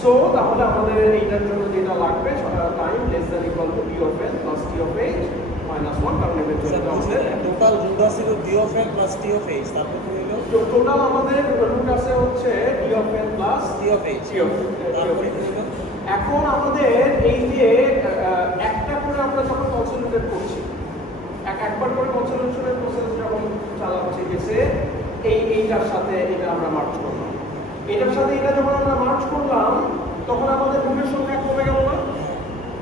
so তাহলে আমাদের এইটার জন্য যেটা লাগবে time less than equal to D of N plus T of H minus 1, কারণ eventually আমাদের total root আছে D of N plus T of H, তারপর কি হলো? টোটাল আমাদের রুট আছে হচ্ছে D of N plus T of H. এখন আমাদের এই যে একটা করে আমরা যখন কনসলিডেট করছি, একবার করে কনসলিডেশনের প্রসেস যখন চালাচ্ছি গেছে এইটার সাথে এটা আমরা মার্চ করলাম, এটার সাথে এটা যখন আমরা মার্চ করলাম তখন আমাদের রুটের সংখ্যা কমে গেল না।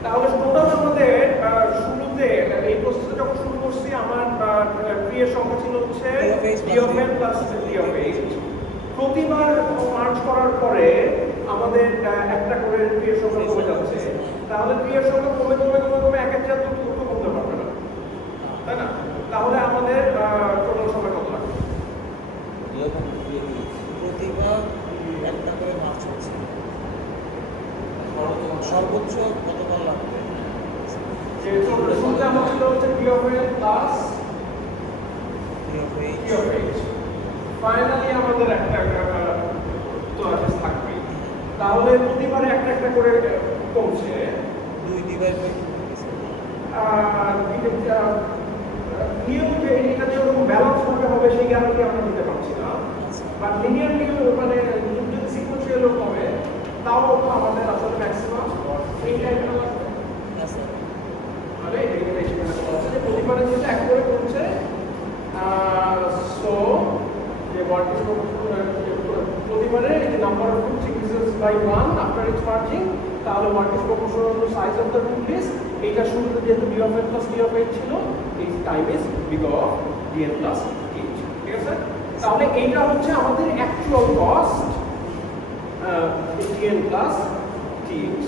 তাহলে টোটাল আমাদের শুরুতে এই প্রসেসটা যখন শুরু করছি আমার ট্রির সংখ্যা ছিল হচ্ছে D of N plus T of H. প্রতিবার মার্চ করার পরে আমাদের একটা করে ট্রির সংখ্যা কমে যাচ্ছে। তাহলে ট্রির সংখ্যা কমে কমে কমে কমে এক একটা তো কমতে পারবে না, তাই না? তাহলে আমাদের টোটাল সময় কত লাগবে? প্রতিবার একটা করে মার্চ হচ্ছে, সর্বোচ্চ কতবার লাগবে? যে শুরুতে আমার ছিল হচ্ছে D of N plus T of H. T of H, finally আমাদের একটা তো আছে থাকবে। তাহলে প্রতিবারে একটা একটা করে কমছে। 2 ডিভাইড বাই নিয়ম যে এটা যে ওরকম ব্যালেন্স করতে হবে সেই গ্যারান্টি আমরা দিতে পারছি না, বাট লিনিয়ারলি মানে যদি সিকুয়েন্সিয়ালও হবে তাও তো আমাদের আসলে ম্যাক্সিমাম এই টাইপের লাগবে। মানে এখানে সেখানে বলা আছে যে প্রতিবারে যেটা এক করে করছে সো যে voltage প্রতিবারে এই যে number of roots increases by 1 after its merging, তাহলে voltage proportional to size of the root is এইটা শুরুতে যেহেতু d of n plus t of h ছিল, এই time is big of dn plus th, ঠিক আছে? তাহলে এইটা হচ্ছে আমাদের actual cost dn plus th।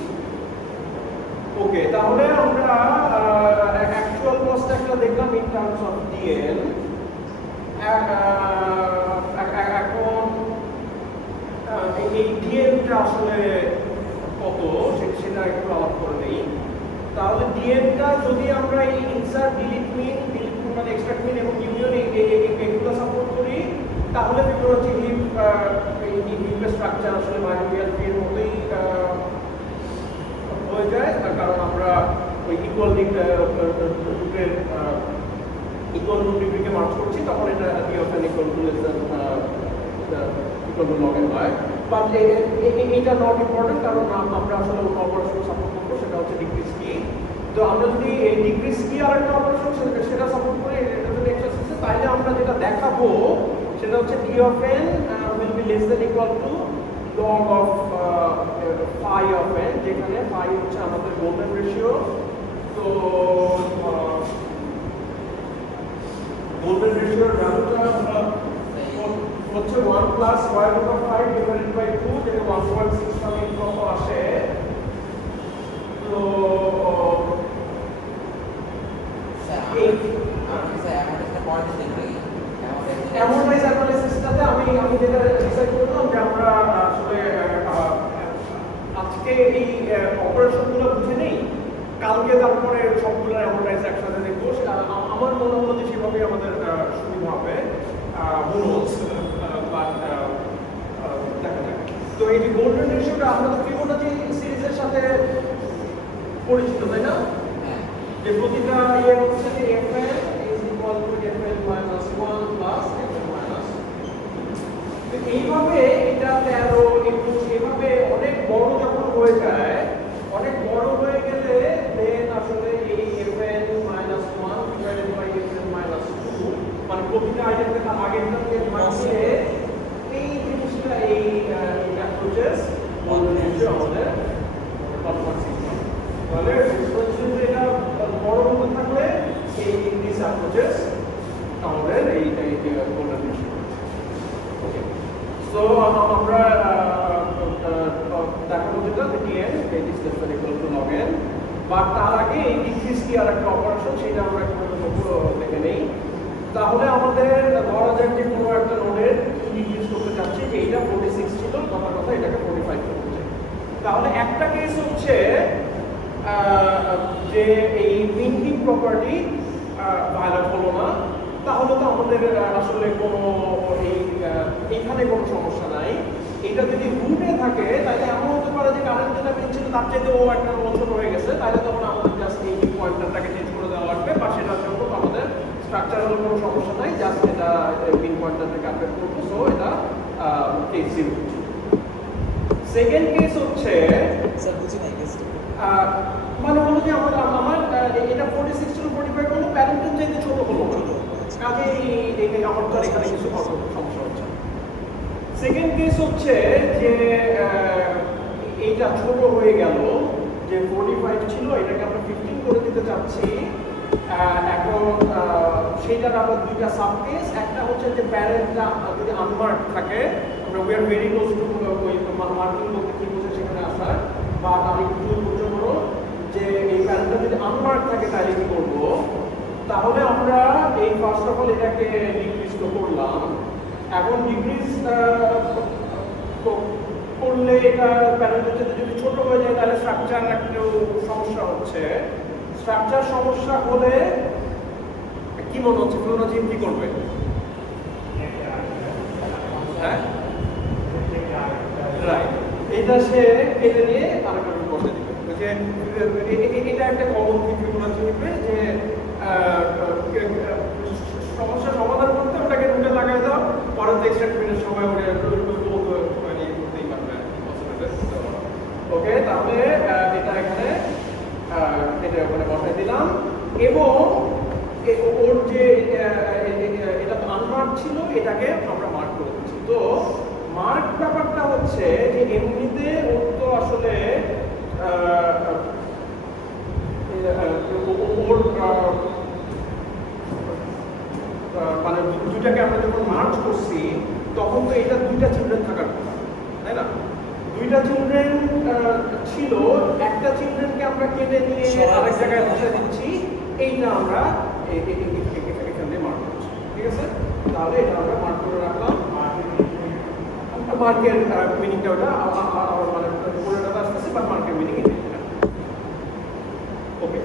ওকে, তাহলে আমরা অ্যাকচুয়াল কস্ট একটা দেখলাম ইন টার্মস অফ dn। এখন এই dnটা আসলে কত সেটা একটু আলাপ করে নেই। তাহলে dnটা যদি আমরা এই ইনসার্ট ডিলিট মিন মানে এক্সট্রাক্ট মিন এবং ইউনিয়ন এগুলো সাপোর্ট করি, তাহলে ফিবোনাচি হিপের স্ট্রাকচার আসলে বাইনোমিয়াল ট্রি এর মতোই হয়ে যায়, কারণ আমরা ওই ইকুয়াল রুটের ইকুয়াল রুট ডিগ্রিকে মার্চ করছি, তখন এটা d of n equal to less than equal to log n হয়। বাট এটা নট ইম্পর্টেন্ট, কারণ আমরা আসলে অন্য অপারেশন সাপোর্ট করবো, সেটা হচ্ছে ডিক্রিজ কি। তো আমরা যদি এই ডিক্রিজ কি আর একটা অপারেশন সেটা সাপোর্ট করি এটা যদি এক্সারসাইজে, তাহলে আমরা যেটা দেখাবো সেটা হচ্ছে d of n will be less than equal to log of phi of n, যেখানে phi হচ্ছে আমাদের গোল্ডেন রেশিও। তো গোল্ডেন রেশিওর ভ্যালুটা হচ্ছে 1 plus square root of 5 divided by 2, যেটা 1.6 কত আসে। তো অ্যামোর্টাইজ অ্যানালিসিসটাতে আমি যেটা ডিসাইড করলাম যে আমরা আসলে আজকে এই অপারেশনগুলো বুঝে নেই, কালকে তারপরে সবগুলো অ্যামোর্টাইজ একসাথে দেখবো। আমার মনে হলো যে সেভাবে আমাদের সুবিধা হবে, বাট দেখা যাক। তো এই যে গোল্ডেন রেশিওটা আমরা তো ফিবোনাচি সিরিজের সাথে পরিচিত, তাই না? যে প্রতিটা ইয়ে হচ্ছে fn is equal to fn minus 1 plus fn minus। এইভাবে এটা 13 21 এইভাবে অনেক বড় যখন হয়ে যায়, অনেক বড় হয়ে গেলে দেন আসলে এই fn minus 1 divided by fn minus 2 মানে প্রতিটা আইটেমকে তার আগেরটাকে মানিয়ে এই জিনিসটা এই অ্যাপ্রোচেস আমাদের তাহলে এটা বড় হতে থাকলে এই ইংলিশ অ্যাপ্রোচেস আমাদের এই গোল্ডেন রেশিও। ওকে, সো আমরা দেখাবো যেটা dn is less than equal to log n, বা তার আগে এই ডিক্রিজ কি আর একটা অপারেশন সেটা আমরা একটু দেখে নেই। তাহলে আমাদের ধরা যাক যে কোনো একটা নোডের ডিক্রিজ করতে চাচ্ছি, যে এটা 46 ছিল, কথা এটাকে 45 করতে চাই। তাহলে একটা কেস হচ্ছে যে এই মিন হিপ প্রপার্টি ভায়োলেট হলো না, তাহলে তো আমাদের আসলে কোনো এইখানে কোনো সমস্যা নাই। এটা যদি রুটে থাকে তাহলে এমন হতে পারে যে কারেন্ট যেটা পেন ছিল তার চাইতে ও একটা বছর হয়ে গেছে, তাহলে তখন আমাদের জাস্ট এই পয়েন্টারটাকে চেঞ্জ করে দেওয়া লাগবে, বা সেটার জন্য আমাদের স্ট্রাকচারাল কোনো সমস্যা নাই, জাস্ট এটা পিন পয়েন্টারটাকে আপডেট করবো। সো এটা কেস 0। সেকেন্ড কেস হচ্ছে স্যার বুঝি নাই কেসটা। মানে হলো যে আমার এটা 46 ছিল 45 হলো, প্যারেন্টের চাইতে ছোট হলো না, কাজে আমার তো এখানে কিছু সমস্যা হচ্ছে। সেকেন্ড কেস হচ্ছে যে এইটা ছোট হয়ে গেল, যে 45 ছিল এটাকে আমরা 15 করে দিতে চাচ্ছি। এখন সেইটার আবার দুইটা সাব কেস, একটা হচ্ছে যে প্যারেন্টটা যদি আনমার্ক থাকে, আমরা we are very close two ওই মার্কিং বলতে কি বোঝে সেখানে আসার, বা তার একটু বোঝো যে এই প্যারেন্টটা যদি আনমার্ক থাকে তাহলে কি করবো। তাহলে আমরা এই ফার্স্ট অফ অল এটাকে ডিক্রিজ তো করলাম। এখন ডিক্রিজ করলে এটা প্যারেন্টের সাথে যদি ছোট হয়ে যায় তাহলে স্ট্রাকচার একটু সমস্যা হচ্ছে। স্ট্রাকচার সমস্যা হলে কি মনে হচ্ছে ফিবোনাচি কি করবে? হ্যাঁ, রাইট, এটা সে কেটে নিয়ে আরেকটা রুট বসে দিবে। যে এটা একটা কমন ফিবোনাচি হবে যে সমস্যা সমাধান করতে ওটাকে রুটে লাগাই দাও, পরে তো এক্সট্রাক্ট সময় ওটা করতেই পারবে। ওকে, তাহলে এটা এখানে এটা ওখানে বসাই দিলাম। এবং ওর যে এটা আনমার্ক ছিল এটাকে আমরা মার্ক করে দিচ্ছি। তো মার্ক ব্যাপারটা হচ্ছে যে এমনিতে ওর তো আসলে ওর মানে দুইটাকে আমরা যখন মার্চ করছি তখন তো এটা দুইটা চিলড্রেন থাকার কথা, তাই না? দুইটা চিলড্রেন ছিল, একটা চিলড্রেনকে আমরা কেটে নিয়ে আরেক জায়গায় বসে দিচ্ছি, এইটা আমরা এখান দিয়ে মার্ক করছি, ঠিক আছে? তাহলে এটা আমরা মার্ক করে রাখলাম। মার্কের মিনিংটা ওটা মানে পুরোটা আসতেছে, বাট মার্কের মিনিং এটা। ওকে,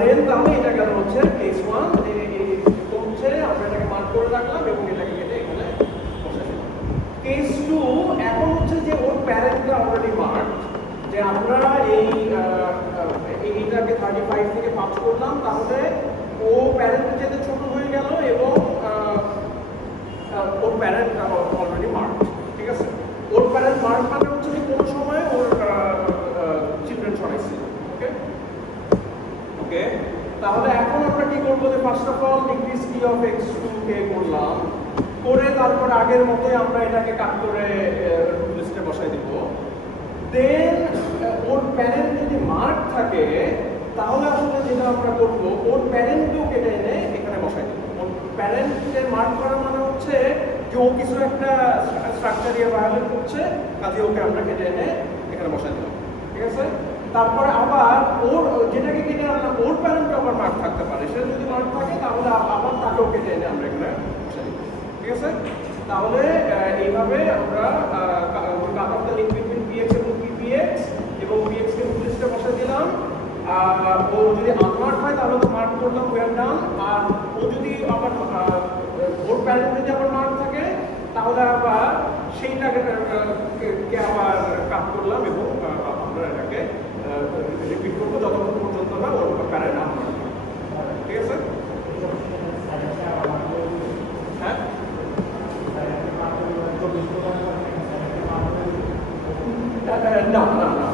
দেন তাহলে এটা গেল হচ্ছে কেস 1, হচ্ছে আমরা এটাকে মার্ক করে রাখলাম এবং এটাকে কেটে এখানে বসাই দিলাম। কেস 2 এখন হচ্ছে যে ওর প্যারেন্টটা অলরেডি মার্ক, যে আমরা এইটাকে 35 থেকে 5 করলাম, তাহলে ও প্যারেন্ট যেতে ছোট হয়ে গেল এবং ওর প্যারেন্ট অলরেডি মার্ক, ঠিক আছে? ওর প্যারেন্ট মার্ক মানে হচ্ছে যে কোনো সময় ওর চিলড্রেন সরাইছে। ওকে ওকে, তাহলে এখন আমরা কি করবো, যে ফার্স্ট অফ অল ডিক্রিজ কি অফ x2 কে করলাম, করে তারপর আগের মতোই আমরা এটাকে কাট করে লিস্টে বসাই দিব। দেন ওর প্যারেন্ট যদি মার্ক থাকে তাহলে আসলে যেটা আমরা করবো, ওর প্যারেন্টকেও কেটে এনে এখানে বসাই দিব। ওর প্যারেন্টের মার্ক করা মানে হচ্ছে যে ও কিছু একটা স্ট্রাকচার দিয়ে ভায়োলেট করছে, কাজে ওকে আমরা কেটে এনে এখানে বসাই দিলাম, ঠিক আছে? তারপরে আবার ওর যেটাকে কেটে আনলাম ওর প্যারেন্টও আবার মার্ক থাকতে পারে, সে যদি মার্ক থাকে তাহলে আবার তাকেও কেটে এনে আমরা এখানে বসাই দিব, ঠিক আছে? তাহলে এইভাবে আমরা cut off the link between px এবং px এবং px কে লিস্টে বসাই দিলাম। ও যদি আনমার্ক হয় তাহলে তো মার্ক করলাম, উই হ্যাভ ডান। আর ও যদি আবার ওর প্যারেন্ট যদি আবার মার্ক থাকে তাহলে আবার সেইটাকে আবার কাট করলাম এবং আমরা এটাকে রিপিট করবো যতক্ষণ পর্যন্ত না ওর প্যারেন্ট আনমার্ক, ঠিক আছে? হ্যাঁ, না না না,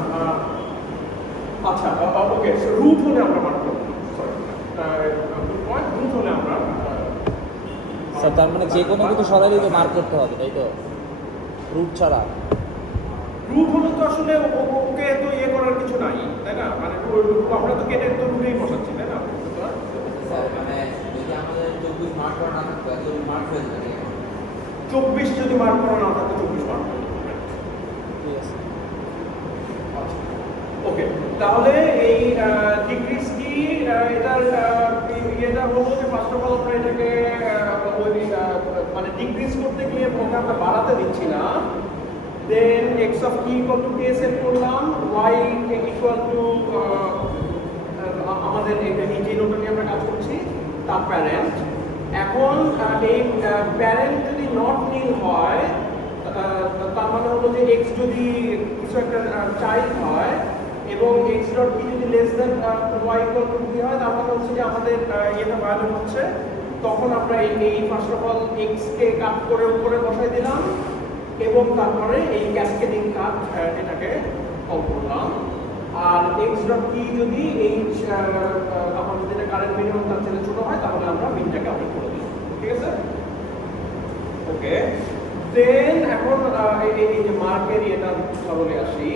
আচ্ছা ওকে, রুট হলে আমরা মার্ক করব, সরি পয়েন্ট রুট হলে আমরা স্যার তার মানে যে কোনো কিছু সরাই দিতে মার্ক করতে হবে, তাই তো? রুট ছাড়া রুট হলে তো আসলে ওকে তো ইয়ে করার কিছু নাই, তাই না? মানে আমরা তো কেটে তো রুটেই বসাচ্ছি, তাই না? স্যার মানে যদি আমাদের 24 মার্ক করা না থাকতো 24 মার্ক হয়ে যেত। 24 যদি মার্ক করা না থাকতো 24 মার্ক হয়ে যেত। ঠিক আছে। ওকে, তাহলে এই ডিক্রিজ কি এটার এটা হলো যে ফার্স্ট অফ অল আমরা এটাকে মানে ডিক্রিজ করতে গিয়ে ওকে আমরা বাড়াতে দিচ্ছি না। দেন x of t equal to k set করলাম, y ইকুয়াল টু আমাদের এই যে নোটটা নিয়ে আমরা কাজ করছি তার প্যারেন্ট। এখন এই প্যারেন্ট যদি নট নীল হয় তার মানে হলো যে x যদি কিছু একটা চাইল্ড হয় এবং x ডট p যদি less than y equal to b হয়, তার মানে হচ্ছে যে আমাদের এটা ভায়োলেট হচ্ছে। তখন আমরা এই ফার্স্ট অফ অল x কে কাট করে উপরে বসাই দিলাম এবং তারপরে এই ক্যাসকেডিং কাট এটাকে কল করলাম। আর x ডট p যদি এই আমাদের যেটা কারেন্ট মিনিমাম তার চেয়ে ছোট হয় তাহলে আমরা মিনটাকে আপডেট করে দিই, ঠিক আছে? ওকে, দেন এখন এই যে মার্কের এটা চলে আসি।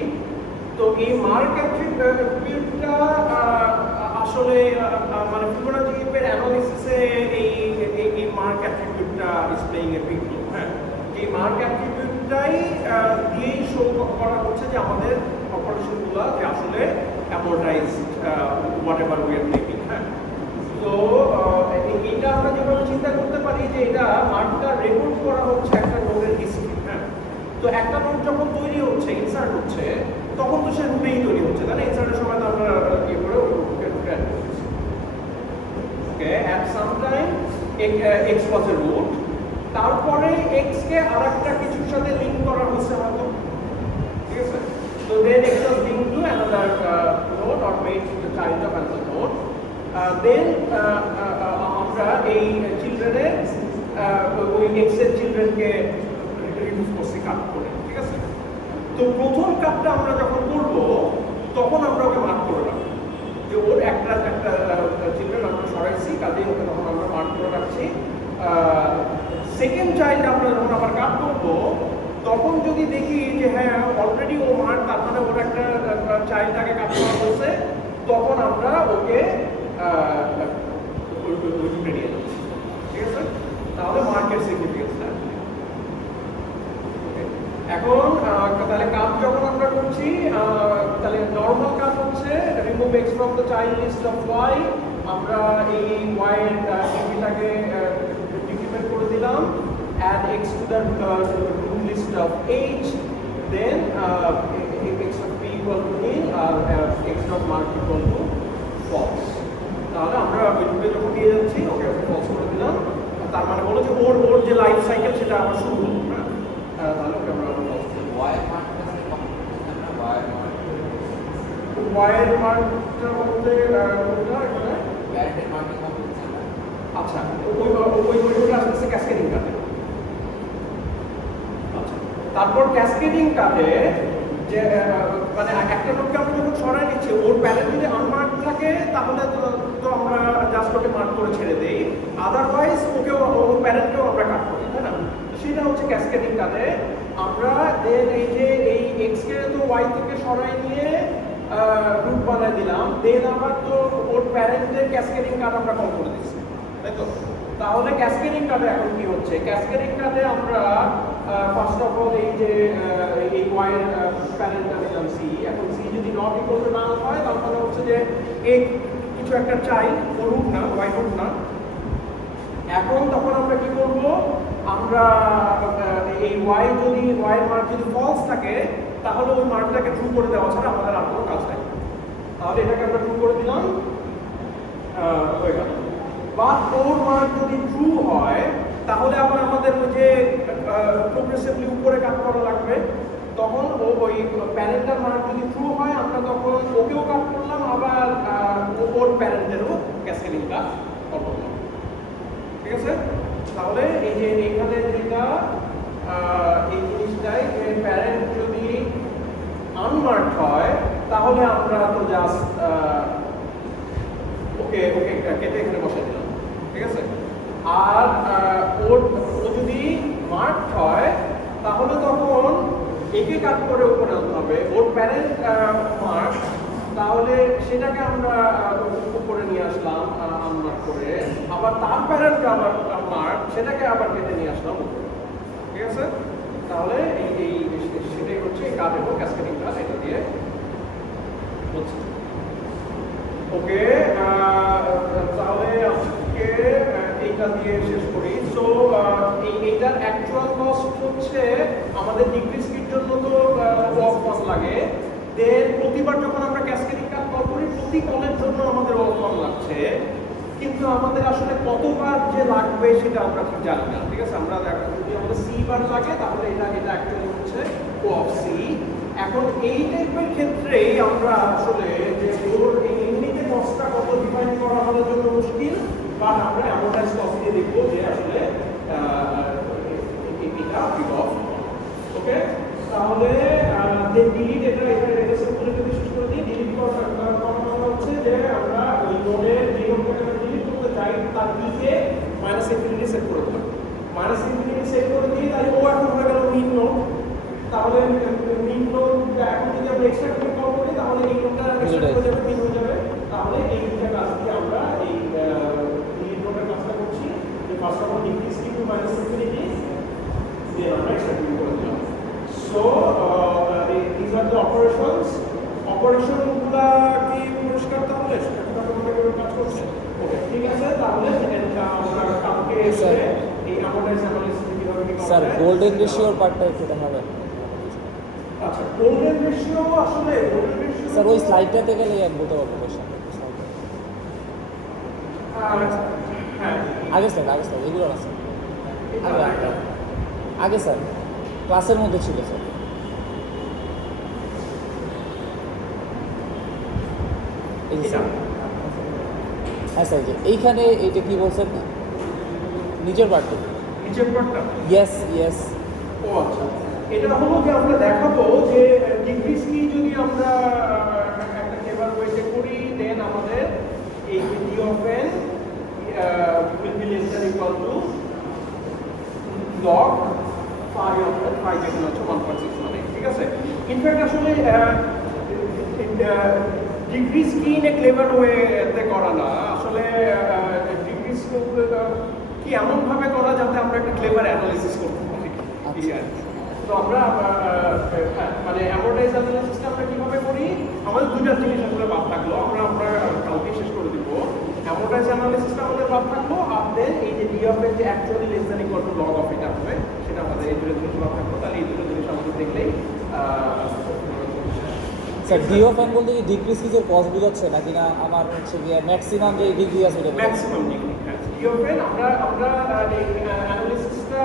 তো এই মার্ক অ্যাট্রিবিউটটা আসলে মানে ফিবোনাচি হিপের অ্যানালিসিসে এই মার্ক অ্যাট্রিবিউটটা is playing a big role. হ্যাঁ, এই মার্ক অ্যাট্রিবিউটটাই দিয়েই শো করা হচ্ছে যে আমাদের অপারেশনগুলো যে আসলে অ্যামোর্টাইজড হোয়াটএভার উই আর ক্লেমিং। হ্যাঁ, তো এটা আমরা যেভাবে চিন্তা করতে পারি যে এটা মার্কটা রেকর্ড করা হচ্ছে একটা নোডের হিস্ট্রি। হ্যাঁ, তো একটা নোড যখন তৈরি হচ্ছে, ইনসার্ট হচ্ছে, তখন তো সে রুটেই তৈরি হচ্ছে, তাই না? ইনসার্টের সময় তো আমরা ইয়ে করে রুটে অ্যাড করছি। Okay, at some time x was a root, তারপরে x কে আরেকটা কিছুর সাথে লিংক করা হচ্ছে হয়তো, ঠিক আছে? তো then x was linked to another node or made the child of another node. Then আমরা এই চিলড্রেনের ওই x এর চিলড্রেনকে রিমুভ করছি কাট করে, ঠিক আছে? তো প্রথম কাটটা আমরা যখন করব তখন আমরা ওকে মার্ক করে রাখবো যে ওর একটা চিলড্রেন আমরা সরাইছি, কাজে ওকে যদি দেখি যে হ্যাঁ অলরেডি ও মার, তার মানে ওর একটা চাইল্ডটাকে কাজ করা হয়েছে, তখন আমরা ওকে ওই নিয়ে যাচ্ছি। ঠিক আছে, তাহলে মার্কেট সিগনিফিকেন্সটা। এখন তাহলে কাজ যখন আমরা করছি, তাহলে নর্মাল কাজ হচ্ছে remove x from the child list of y. আমরা এই ওয়াই এর ডিটাকে ডিক্রিমেন্ট করে দিলাম, add x to the root list of H, then x of p equal to nil আর x of mark equal to false. তাহলে আমরা ওই রূপে যখন দিয়ে যাচ্ছি ওকে ফলস করে দিলাম, তার মানে হলো যে ওর যে লাইফ সাইকেল সেটা আবার শুরু হলো। হ্যাঁ, তাহলে ওকে আমরা ওয়াইয়ের মার্কটা বলতে কোনটা এখানে? প্যারেন্টের মার্কিং কমপ্লিট না। আচ্ছা, ওইটা আসতেছে ক্যাসকেডিং কাটে। আচ্ছা, তারপর ক্যাসকেডিং কাটে যে মানে একটা লোককে আমরা যখন সরাই নিচ্ছি, ওর প্যারেন্ট যদি আনমার্ক থাকে তাহলে তো আমরা জাস্ট ওকে মার্ক করে ছেড়ে দেই, আদারওয়াইজ ওকে ওর প্যারেন্টকেও আমরা কাট করি, তাই না? সেটা হচ্ছে ক্যাসকেডিং কাটে। আমরা দেন এই যে এই এক্স কে তো ওয়াই থেকে সরাই নিয়ে রুট বানায় দিলাম, দেন আবার তো ওর প্যারেন্টদের ক্যাসকেডিং কাট আমরা কল করে দিচ্ছি, তাই তো? তাহলে ক্যাসকেডিং কাটে এখন কি হচ্ছে? ক্যাসকেডিং কাটে আমরা ফার্স্ট অফ অল এই যে এই ওয়াই এর প্যারেন্টটা দিলাম সি। এখন সি যদি নট ইকুয়াল টু নাল হয় তাহলে হচ্ছে যে এই কিছু একটা চাইল্ড, ও রুট না, ওয়াই রুট না। এখন তখন আমরা কি করব? আমরা এই ওয়াই যদি ওয়াইয়ের মার্ক যদি ফলস থাকে তাহলে ওই মার্কটাকে ট্রু করে দেওয়া ছাড়া আমাদের আর কোনো কাজ নাই। তাহলে এটাকে আমরা ট্রু করে দিলাম, হয়ে গেল। বা ওর মার্ক যদি ট্রু হয় তাহলে আবার আমাদের ওই যে প্রোগ্রেসিভলি উপরে কাট করা লাগবে। তখন ও ওই প্যারেন্টাল মার্ক যদি ট্রু হয় আমরা তখন ওকেও কাট করলাম, আবার ওর প্যারেন্টেরও ক্যাসকেডিং কাট করলাম। ঠিক আছে, তাহলে এই যে এখানে যেটা এই জিনিসটাই যে প্যারেন্ট যদি আনমার্কড হয় তাহলে আমরা তো জাস্ট ওকে কেটে এখানে বসাই দিলাম। ঠিক আছে, আর ও যদি মার্কড হয় তাহলে তখন একে কাট করে উপরে আনতে হবে। ওর প্যারেন্ট মার্ক, তাহলে সেটাকে আমরা উপরে নিয়ে আসলাম আনমার্ক করে, আবার তার প্যারেন্ট আবার মার্ক, সেটাকে আবার কেটে নিয়ে আসলাম উপরে। ঠিক আছে, তাহলে এই সেটাই হচ্ছে এই কাট এবং ক্যাসকেডিং কাট, এটা দিয়ে হচ্ছে। ওকে, তাহলে আজকে এইটা দিয়ে শেষ করি। সো এইটার অ্যাকচুয়াল কস্ট হচ্ছে আমাদের ডিগ্রি স্কির জন্য তো ওয়ার্ক কস্ট লাগে, দেন প্রতিবার যখন আমরা ক্যাসকেডিং কাট কল করি প্রতি কলের জন্য আমাদের ওয়ার্ক কস্ট লাগছে, কিন্তু আমাদের আসলে কতবার যে লাগবে সেটা আমরা ঠিক জানি না। ঠিক আছে, আমরা যদি আমাদের সি বার লাগে তাহলে এটা অ্যাকচুয়ালি হচ্ছে ও অফ সি। এখন এই টাইপের ক্ষেত্রেই আমরা আসলে যে ওর এমনিতে কস্টটা কত ডিফাইন করা আমাদের জন্য মুশকিল, বাট আমরা অ্যামোর্টাইজ কস্ট দিয়ে দেখবো যে আসলে এটা বিগ অফ। ওকে, তাহলে ডিলিট এটা সিম্পলি যদি শেষ করে দিই, ডিলিট করার মানে হচ্ছে যে আমরা ওই নোডের যে নোডটাকে ডিলিট করতে চাই তার দিকে মাইনাস ইনফিনিটি সেট করে দিলাম। মাইনাস ইনফিনিটি সেট করে দিই, তাই ও এখন হয়ে গেল মিন নোড। তাহলে মিন নোড এখন যদি আমরা এক্সট্রা করে কল করি তাহলে এই নোডটা এক্সট্রা হয়ে যাবে, মিন হয়ে যাবে। তাহলে এই দুটো কাজ দিয়ে আমরা এই ডিলিট নোডের কাজটা করছি, যে first of all decrease to minus infinity দিয়ে আমরা এক্সট্রা করে দিলাম। So these are the operations. অপারেশনগুলা কি পরিষ্কার? তাহলে কাজ করছে। ওকে, ঠিক আছে, তাহলে আমরা কালকে এসে এই অ্যামোর্টাইজ অ্যানালিসিস কিভাবে কি করা স্যার যায়। গোল্ডেন রেশিওর পার্টটা একটু দেখাবেন। আচ্ছা, গোল্ডেন রেশিও আসলে গোল্ডেন রেশিও স্যার ওই স্লাইডটাতে গেলে এক বলতে পারবো কোশ্চেন। হ্যাঁ, আগে স্যার এগুলো আছে আগে স্যার ক্লাসের মধ্যে ছিল স্যার। এই যে স্যার, হ্যাঁ স্যার, যে এইখানে এইটা কি বলছেন নিচের পার্টটা? নিচের পার্টটা ইয়েস। ও আচ্ছা, এটা হলো যে আমরা দেখাবো যে ডিগ্রিজ কি যদি আমরা একটা টেবল ওয়েটে করি, দেন আমাদের এই d of n will be less than equal to log phi of n 1.5, এখানে হচ্ছে 1.618, ঠিক আছে? ইনফ্যাক্ট আসলে ডিগ্রিজ কি ইন এ ক্লেভার ওয়েতে করা না, আসলে ডিগ্রিজ কি এমনভাবে করা যাতে আমরা একটা ক্লেভার অ্যানালিসিস করতে পারি, এই আর কি। তো আমরা মানে অ্যামোর্টাইজ অ্যানালিসিসটা আমরা কীভাবে করি, আমাদের দুইটা জিনিস আসলে বাদ থাকলো, আমরা কালকে শেষ করে দিব। অ্যামোর্টাইজ অ্যানালিসিসটা আমাদের বাদ থাকলো, আর দেন এই যে ডি অফ এর যে actually less than equal two log of এটা হবে, সেটা আমাদের এই দুটো জিনিস বাদ থাকলো। তাহলে এই দুটো জিনিস আমাদের দেখলেই স্যার ডি অফ এন বলতে কি ডিক্রিজের কজ বোঝাচ্ছে নাকি না আমার হচ্ছে গিয়ে ম্যাক্সিমাম যে ডিগ্রি আছে ওটা বোঝাচ্ছে? Maximum degree. D of N আমরা এই অ্যানালিসিসটা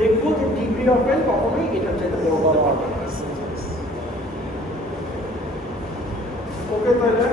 দেখবো যে ডিগ্রি অফ এন কখনোই এটার চাইতে বড় হতে পারবে না। ওকে তাহলে